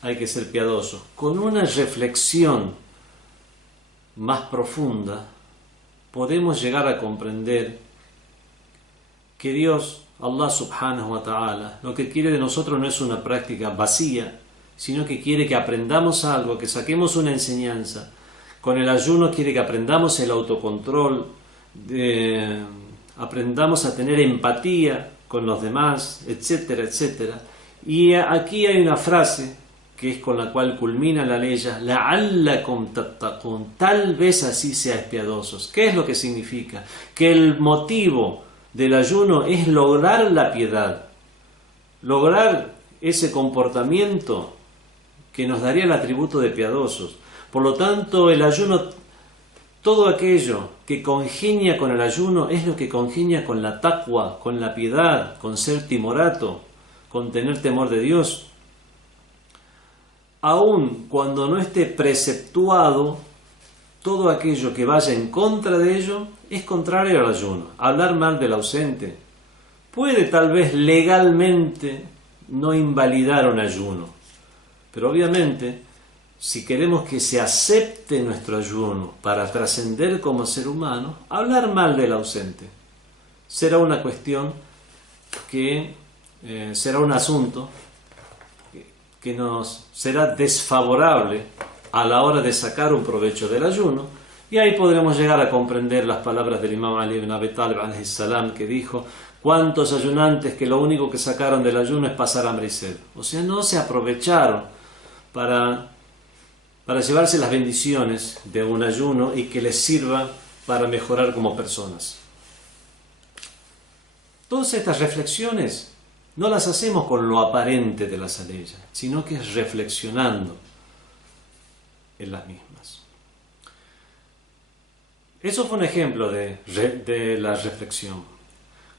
hay que ser piadosos. Con una reflexión más profunda podemos llegar a comprender que Dios, Allah subhanahu wa ta'ala, lo que quiere de nosotros no es una práctica vacía, sino que quiere que aprendamos algo, que saquemos una enseñanza. Con el ayuno quiere que aprendamos el autocontrol, aprendamos a tener empatía con los demás, etcétera, etcétera. Y aquí hay una frase que es con la cual culmina la ley: la'allakum tattaqun, tal vez así seáis piadosos. ¿Qué es lo que significa? Que el motivo del ayuno es lograr la piedad, lograr ese comportamiento que nos daría el atributo de piadosos. Por lo tanto, el ayuno Todo aquello que congenia con el ayuno es lo que congenia con la taqwa, con la piedad, con ser timorato, con tener temor de Dios. Aun cuando no esté preceptuado, todo aquello que vaya en contra de ello es contrario al ayuno. Hablar mal del ausente puede tal vez legalmente no invalidar un ayuno, pero obviamente si queremos que se acepte nuestro ayuno para trascender como ser humano, hablar mal del ausente será una cuestión que será un asunto que nos será desfavorable a la hora de sacar un provecho del ayuno, y ahí podremos llegar a comprender las palabras del imam Ali ibn Abi Talib alayhi salam, que dijo: ¿cuántos ayunantes que lo único que sacaron del ayuno es pasar hambre y sed? O sea, no se aprovecharon para llevarse las bendiciones de un ayuno y que les sirva para mejorar como personas. Todas estas reflexiones no las hacemos con lo aparente de las leyes, sino que es reflexionando en las mismas. Eso fue un ejemplo de la reflexión.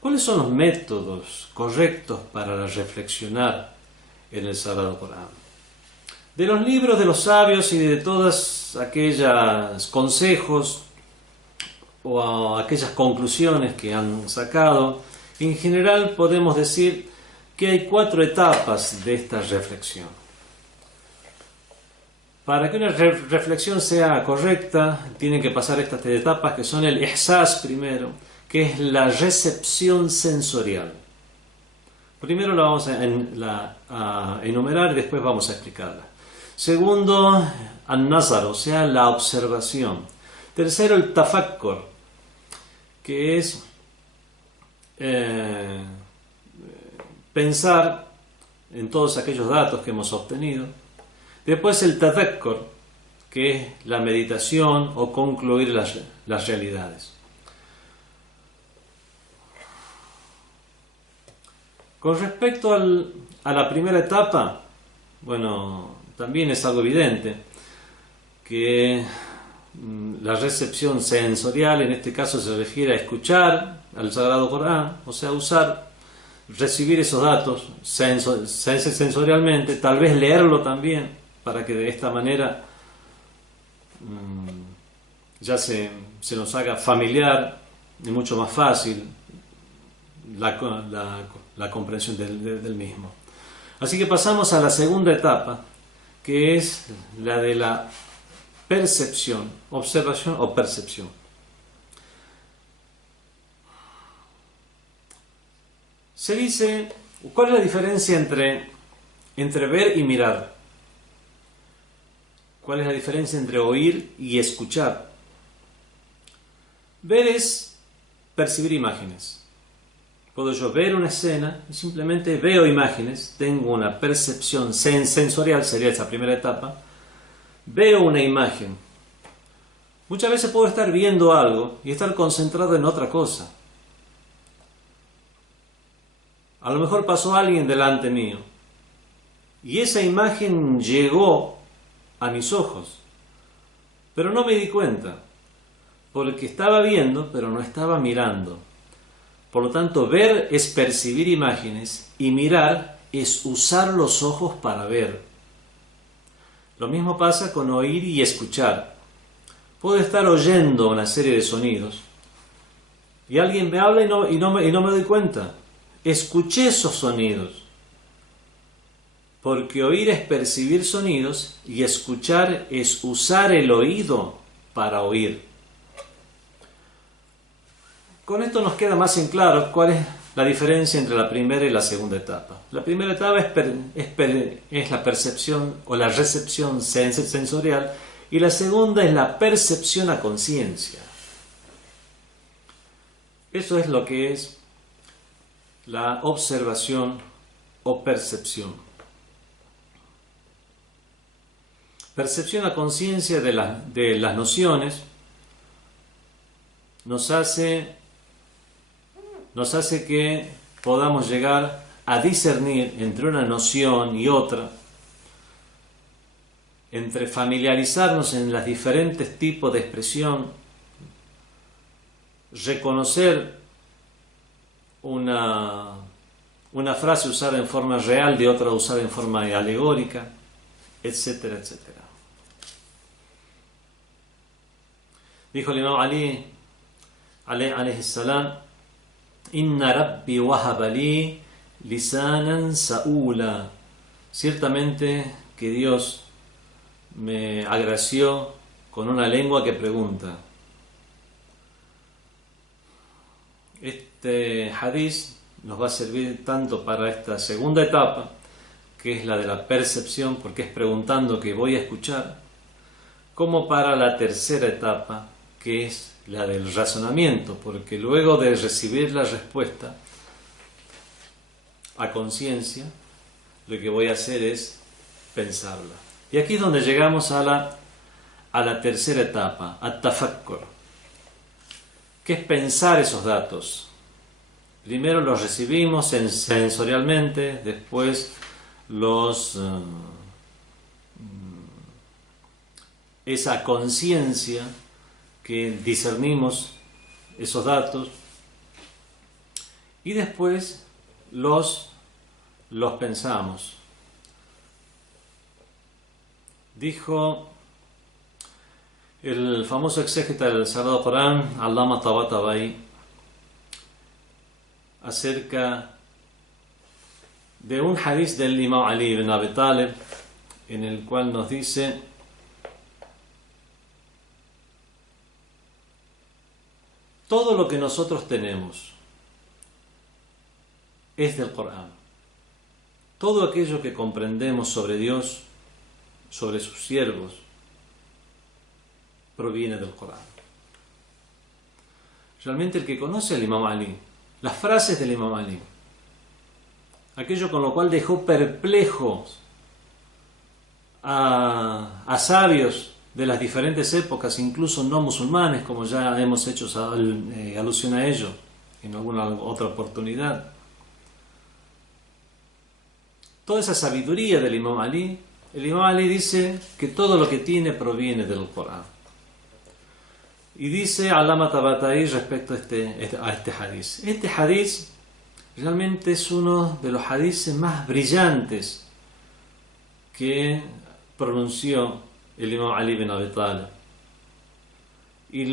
¿Cuáles son los métodos correctos para reflexionar en el Sagrado Corán? De los libros de los sabios y de todas aquellos consejos o aquellas conclusiones que han sacado, en general podemos decir que hay 4 etapas de esta reflexión. Para que una reflexión sea correcta, tienen que pasar estas 3 etapas, que son el ihsas primero, que es la recepción sensorial. Primero la vamos a enumerar y después vamos a explicarla. Segundo, an-nazar, o sea, la observación. Tercero, el tafakkur, que es pensar en todos aquellos datos que hemos obtenido. Después el tadhakkur, que es la meditación o concluir las realidades. Con respecto a la primera etapa, bueno, también es algo evidente que la recepción sensorial en este caso se refiere a escuchar al Sagrado Corán, o sea, recibir esos datos sensorialmente, tal vez leerlo también, para que de esta manera ya se nos haga familiar y mucho más fácil la comprensión del mismo. Así que pasamos a la segunda etapa, que es la de la percepción, observación o percepción. Se dice, ¿cuál es la diferencia entre ver y mirar? ¿Cuál es la diferencia entre oír y escuchar? Ver es percibir imágenes. Puedo yo ver una escena y simplemente veo imágenes, tengo una percepción sensorial, sería esa primera etapa. Veo una imagen. Muchas veces puedo estar viendo algo y estar concentrado en otra cosa. A lo mejor pasó alguien delante mío y esa imagen llegó a mis ojos, pero no me di cuenta, porque estaba viendo, pero no estaba mirando. Por lo tanto, ver es percibir imágenes y mirar es usar los ojos para ver. Lo mismo pasa con oír y escuchar. Puedo estar oyendo una serie de sonidos y alguien me habla y no me doy cuenta. Escuché esos sonidos, porque oír es percibir sonidos y escuchar es usar el oído para oír. Con esto nos queda más en claro cuál es la diferencia entre la primera y la segunda etapa. La primera etapa es la percepción o la recepción sensorial, y la segunda es la percepción a conciencia. Eso es lo que es la observación o percepción. Percepción a conciencia de las nociones nos hace que podamos llegar a discernir entre una noción y otra, entre familiarizarnos en los diferentes tipos de expresión reconocer una frase usada en forma real de otra usada en forma alegórica, etcétera, etcétera. Dijo el imam Ali alayhi salam: Inna rabbi wahaba li lisanan sa'ula. Ciertamente que Dios me agració con una lengua que pregunta. Este hadiz nos va a servir tanto para esta segunda etapa, que es la de la percepción, porque es preguntando que voy a escuchar, como para la tercera etapa, que es la del razonamiento, porque luego de recibir la respuesta a conciencia, lo que voy a hacer es pensarla. Y aquí es donde llegamos a la tercera etapa, at-tafakkur, que es pensar esos datos. Primero los recibimos sensorialmente, después esa conciencia que discernimos esos datos, y después los pensamos. Dijo el famoso exégeta del Sagrado Corán, Allama Tabatabai, acerca de un hadiz del imam Ali ibn Abi Talib, en el cual nos dice: todo lo que nosotros tenemos es del Corán. Todo aquello que comprendemos sobre Dios, sobre sus siervos, proviene del Corán. Realmente el que conoce al imam Ali, las frases del imam Ali, aquello con lo cual dejó perplejos a sabios de las diferentes épocas, incluso no musulmanes, como ya hemos hecho alusión a ello en alguna otra oportunidad. Toda esa sabiduría del imam Ali, el imam Ali dice que todo lo que tiene proviene del Corán. Y dice Allama Tabatabai respecto a este hadiz. Este hadiz realmente es uno de los hadices más brillantes que pronunció el imam Ali ibn Abi Talib. Y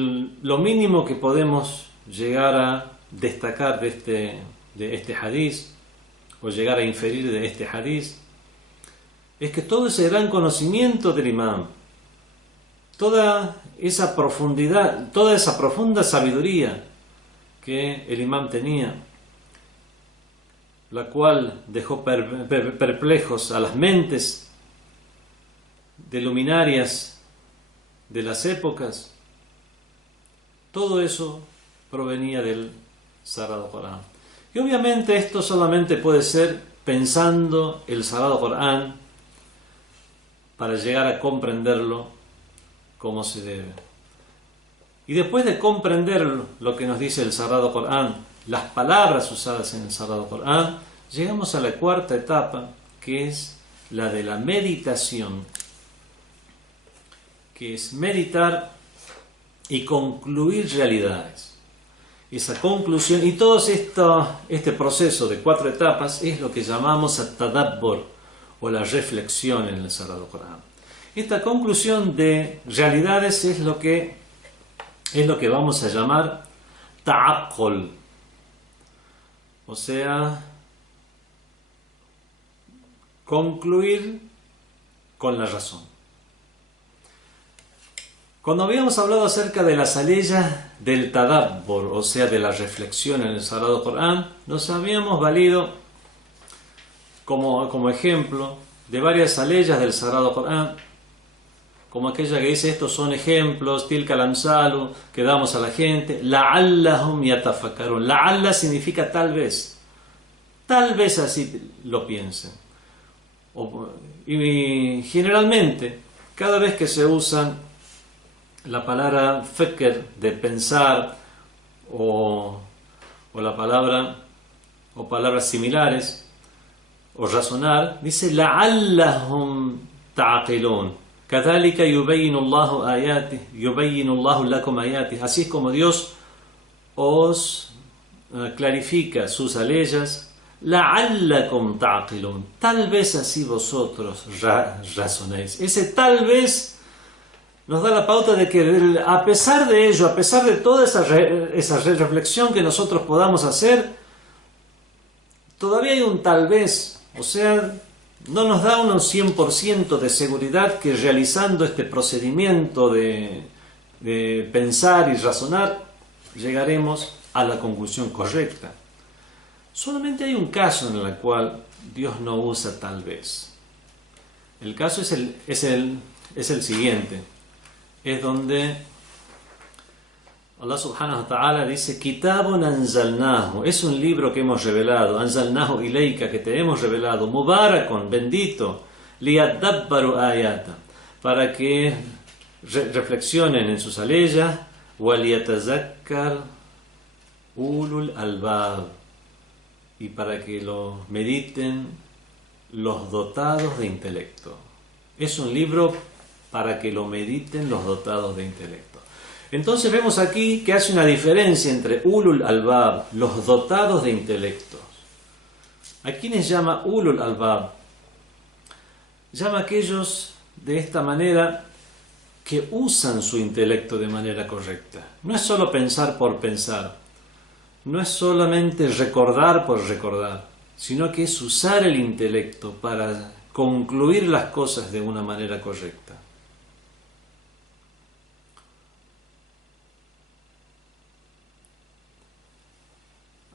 lo mínimo que podemos llegar a destacar de este hadiz, o llegar a inferir de este hadiz, es que todo ese gran conocimiento del imam, toda esa profundidad, toda esa profunda sabiduría que el imam tenía, la cual dejó perplejos a las mentes de luminarias de las épocas, todo eso provenía del Sagrado Corán. Y obviamente esto solamente puede ser pensando el Sagrado Corán para llegar a comprenderlo como se debe. Y después de comprender lo que nos dice el Sagrado Corán, las palabras usadas en el Sagrado Corán, llegamos a la cuarta etapa, que es la de la meditación, que es meditar y concluir realidades. Esa conclusión y todo este proceso de 4 etapas es lo que llamamos at-tadabbur, o la reflexión en el Sagrado Corán. Esta conclusión de realidades es lo que vamos a llamar ta'aqqul, o sea, concluir con la razón. Cuando habíamos hablado acerca de las aleyas del tadabbur, o sea, de la reflexión en el Sagrado Corán, nos habíamos valido como ejemplo de varias aleyas del Sagrado Corán, como aquella que dice: estos son ejemplos, tilka al-amsalu, que damos a la gente, la'allahum yatafakkarun. La'alla significa tal vez así lo piensen. Y generalmente, cada vez que se usan la palabra fikr, de pensar, o palabras similares, o razonar, dice la'allahum ta'aqilun, kadhalika yubayyinu Allahu ayatihi, yubayyinu Allahu lakum ayatihi. Así es como Dios os clarifica sus aleyas, la'allakum ta'qilun, tal vez así vosotros razonéis. Ese tal vez nos da la pauta de que a pesar de ello, a pesar de toda esa reflexión que nosotros podamos hacer, todavía hay un tal vez, o sea, no nos da un 100% de seguridad que realizando este procedimiento de pensar y razonar, llegaremos a la conclusión correcta. Solamente hay un caso en el cual Dios no usa tal vez. El caso es el siguiente. Es donde Allah subhanahu wa ta'ala dice: Kitabun anzalnahu, es un libro que hemos revelado, anzalnahu ilayka, que te hemos revelado, mubarakun, bendito, liyadabbaru ayata, para que reflexionen en sus aleyas, waliyatazakkar ulul albab, y para que lo mediten los dotados de intelecto. Es un libro para que lo mediten los dotados de intelecto. Entonces vemos aquí que hace una diferencia entre ulul albab, los dotados de intelecto. ¿A quiénes llama ulul albab? Llama a aquellos de esta manera que usan su intelecto de manera correcta. No es solo pensar por pensar, no es solamente recordar por recordar, sino que es usar el intelecto para concluir las cosas de una manera correcta.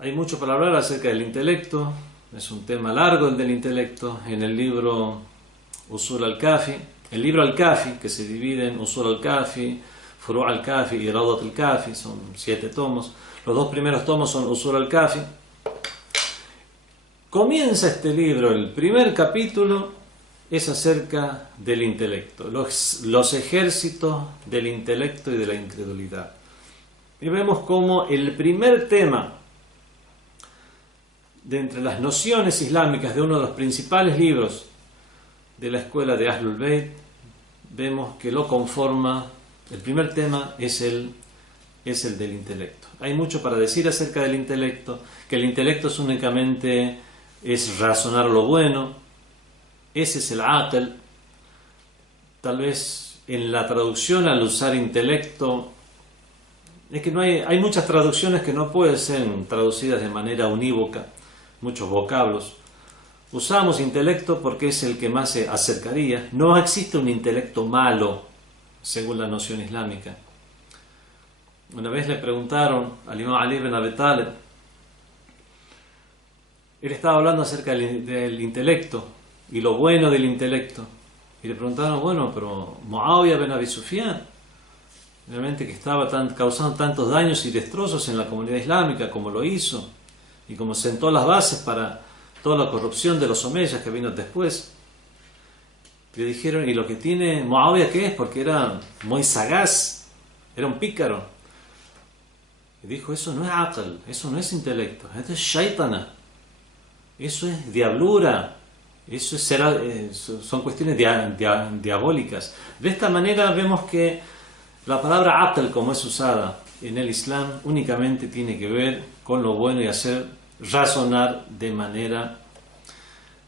Hay mucho para hablar acerca del intelecto, es un tema largo el del intelecto. En el libro Usul al-Kafi, el libro al-Kafi, que se divide en Usul al-Kafi, Furu' al-Kafi y Rawdat al-Kafi, son 7 tomos. Los 2 primeros tomos son Usul al-Kafi. Comienza este libro, el primer capítulo es acerca del intelecto, los ejércitos del intelecto y de la incredulidad. Y vemos como el primer tema de entre las nociones islámicas de uno de los principales libros de la escuela de Ahlul Bayt, vemos que lo conforma, el primer tema es el del intelecto. Hay mucho para decir acerca del intelecto, que el intelecto es únicamente razonar lo bueno, ese es el aql. Tal vez en la traducción al usar intelecto, es que no hay muchas traducciones que no pueden ser traducidas de manera unívoca, muchos vocablos. Usamos intelecto porque es el que más se acercaría. No existe un intelecto malo, según la noción islámica. Una vez le preguntaron al imam Ali ibn Abi Talib, él estaba hablando acerca del intelecto y lo bueno del intelecto, y le preguntaron, bueno, pero Muawiyah ibn Abi Sufyan, realmente que estaba causando tantos daños y destrozos en la comunidad islámica como lo hizo, y como sentó las bases para toda la corrupción de los omeyas que vino después. Le dijeron, ¿y lo que tiene Muawiyah qué es? Porque era muy sagaz, era un pícaro. Y dijo, eso no es aql, eso no es intelecto, esto es shaitana, eso es diablura, eso son cuestiones diabólicas. De esta manera vemos que la palabra aql, como es usada en el Islam, únicamente tiene que ver con lo bueno y hacer razonar de manera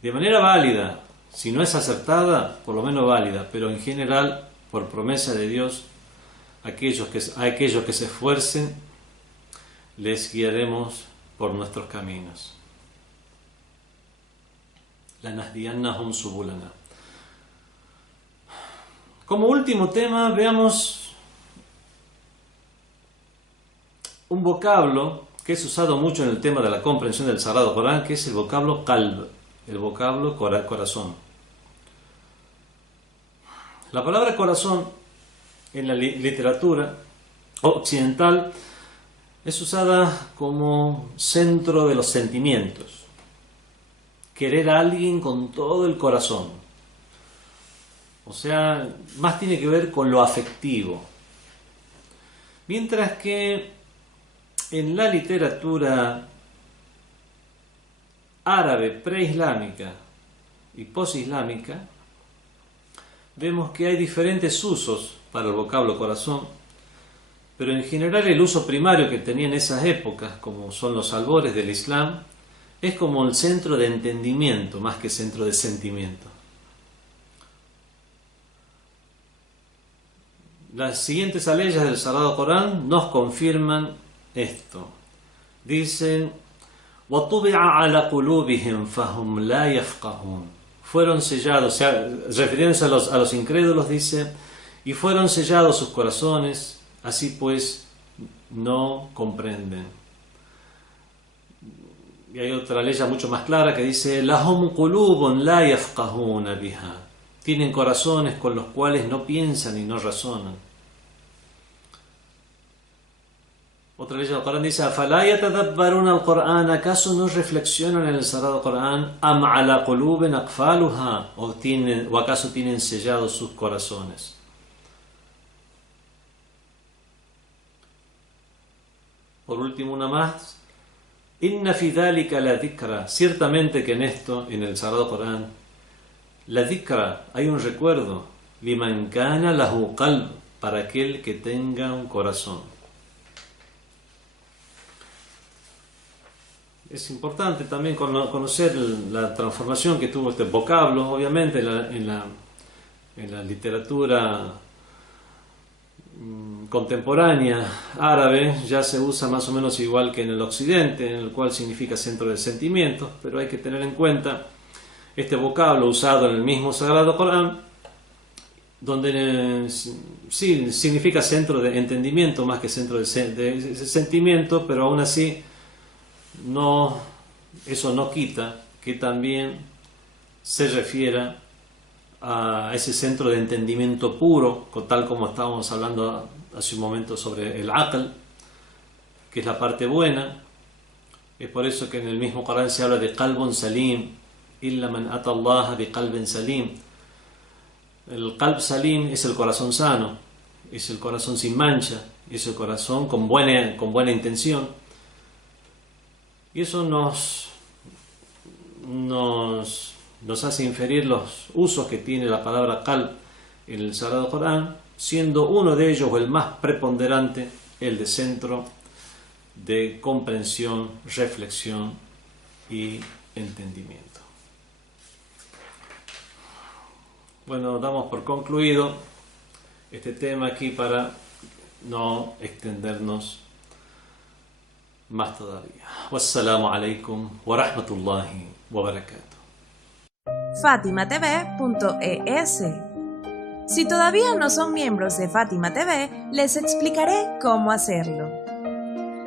válida. Si no es acertada, por lo menos válida, pero en general, por promesa de Dios, a aquellos que se esfuercen, les guiaremos por nuestros caminos. Lanahdiyannahum subulana. Como último tema, veamos un vocablo que es usado mucho en el tema de la comprensión del Sagrado Corán, que es el vocablo qalb, el vocablo corazón. La palabra corazón en la literatura occidental es usada como centro de los sentimientos. Querer a alguien con todo el corazón. O sea, más tiene que ver con lo afectivo. Mientras que en la literatura árabe preislámica y posislámica, vemos que hay diferentes usos para el vocablo corazón pero en general el uso primario que tenía en esas épocas, como son los albores del Islam, es como el centro de entendimiento más que centro de sentimiento. Las siguientes aleyas del Sagrado Corán nos confirman esto. Dicen: وَطُبِعَ عَلَى قُلُوبِهِمْ فَهُمْ لَا يَفْقَهُونَ. Fueron sellados, o sea, refiriéndose a los incrédulos, dice: y fueron sellados sus corazones, así pues no comprenden. Y hay otra ley mucho más clara que dice: لَهُمْ قُلُوبٌ لَا يَفْقَهُونَ بِهَا. Tienen corazones con los cuales no piensan y no razonan. Otra ley del Corán dice: أَفَلَا يَتَدَبَّرُونَ الْقُرْآنَ. ¿Acaso no reflexionan en el Sagrado Corán? أَمْ عَلَى قُلُوبٍ أَقْفَالُهَا. ¿O acaso tienen sellados sus corazones? Por último, una más. Inna fi dhalika la dhikra. Ciertamente que en esto, en el Sagrado Corán, la dhikra, hay un recuerdo. Liman kana lahu qalb, para aquel que tenga un corazón. Es importante también conocer la transformación que tuvo este vocablo, obviamente en la literatura contemporánea árabe ya se usa más o menos igual que en el occidente, en el cual significa centro de sentimientos, pero hay que tener en cuenta este vocablo usado en el mismo Sagrado Corán, donde sí significa centro de entendimiento más que centro de sentimiento, pero aún así eso no quita que también se refiera a ese centro de entendimiento puro, tal como estábamos hablando hace un momento sobre el aql, que es la parte buena. Es por eso que en el mismo Corán se habla de qalbun salim, illa man ata Allah bi qalbin salim. El qalb salim es el corazón sano, es el corazón sin mancha, es el corazón con buena intención. Y eso nos hace inferir los usos que tiene la palabra qalb en el Sagrado Corán, siendo uno de ellos, o el más preponderante, el de centro de comprensión, reflexión y entendimiento. Bueno, damos por concluido este tema aquí para no extendernos más todavía. Wassalamu alaikum wa rahmatullahi wa barakatuh. FatimaTV.es. Si todavía no son miembros de Fátima TV, les explicaré cómo hacerlo.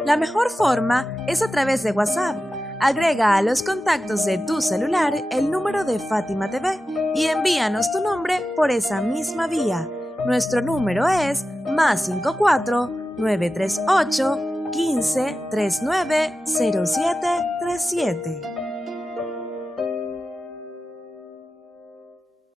La mejor forma es a través de WhatsApp. Agrega a los contactos de tu celular el número de Fátima TV y envíanos tu nombre por esa misma vía. Nuestro número es +54 938 15 39 07 37.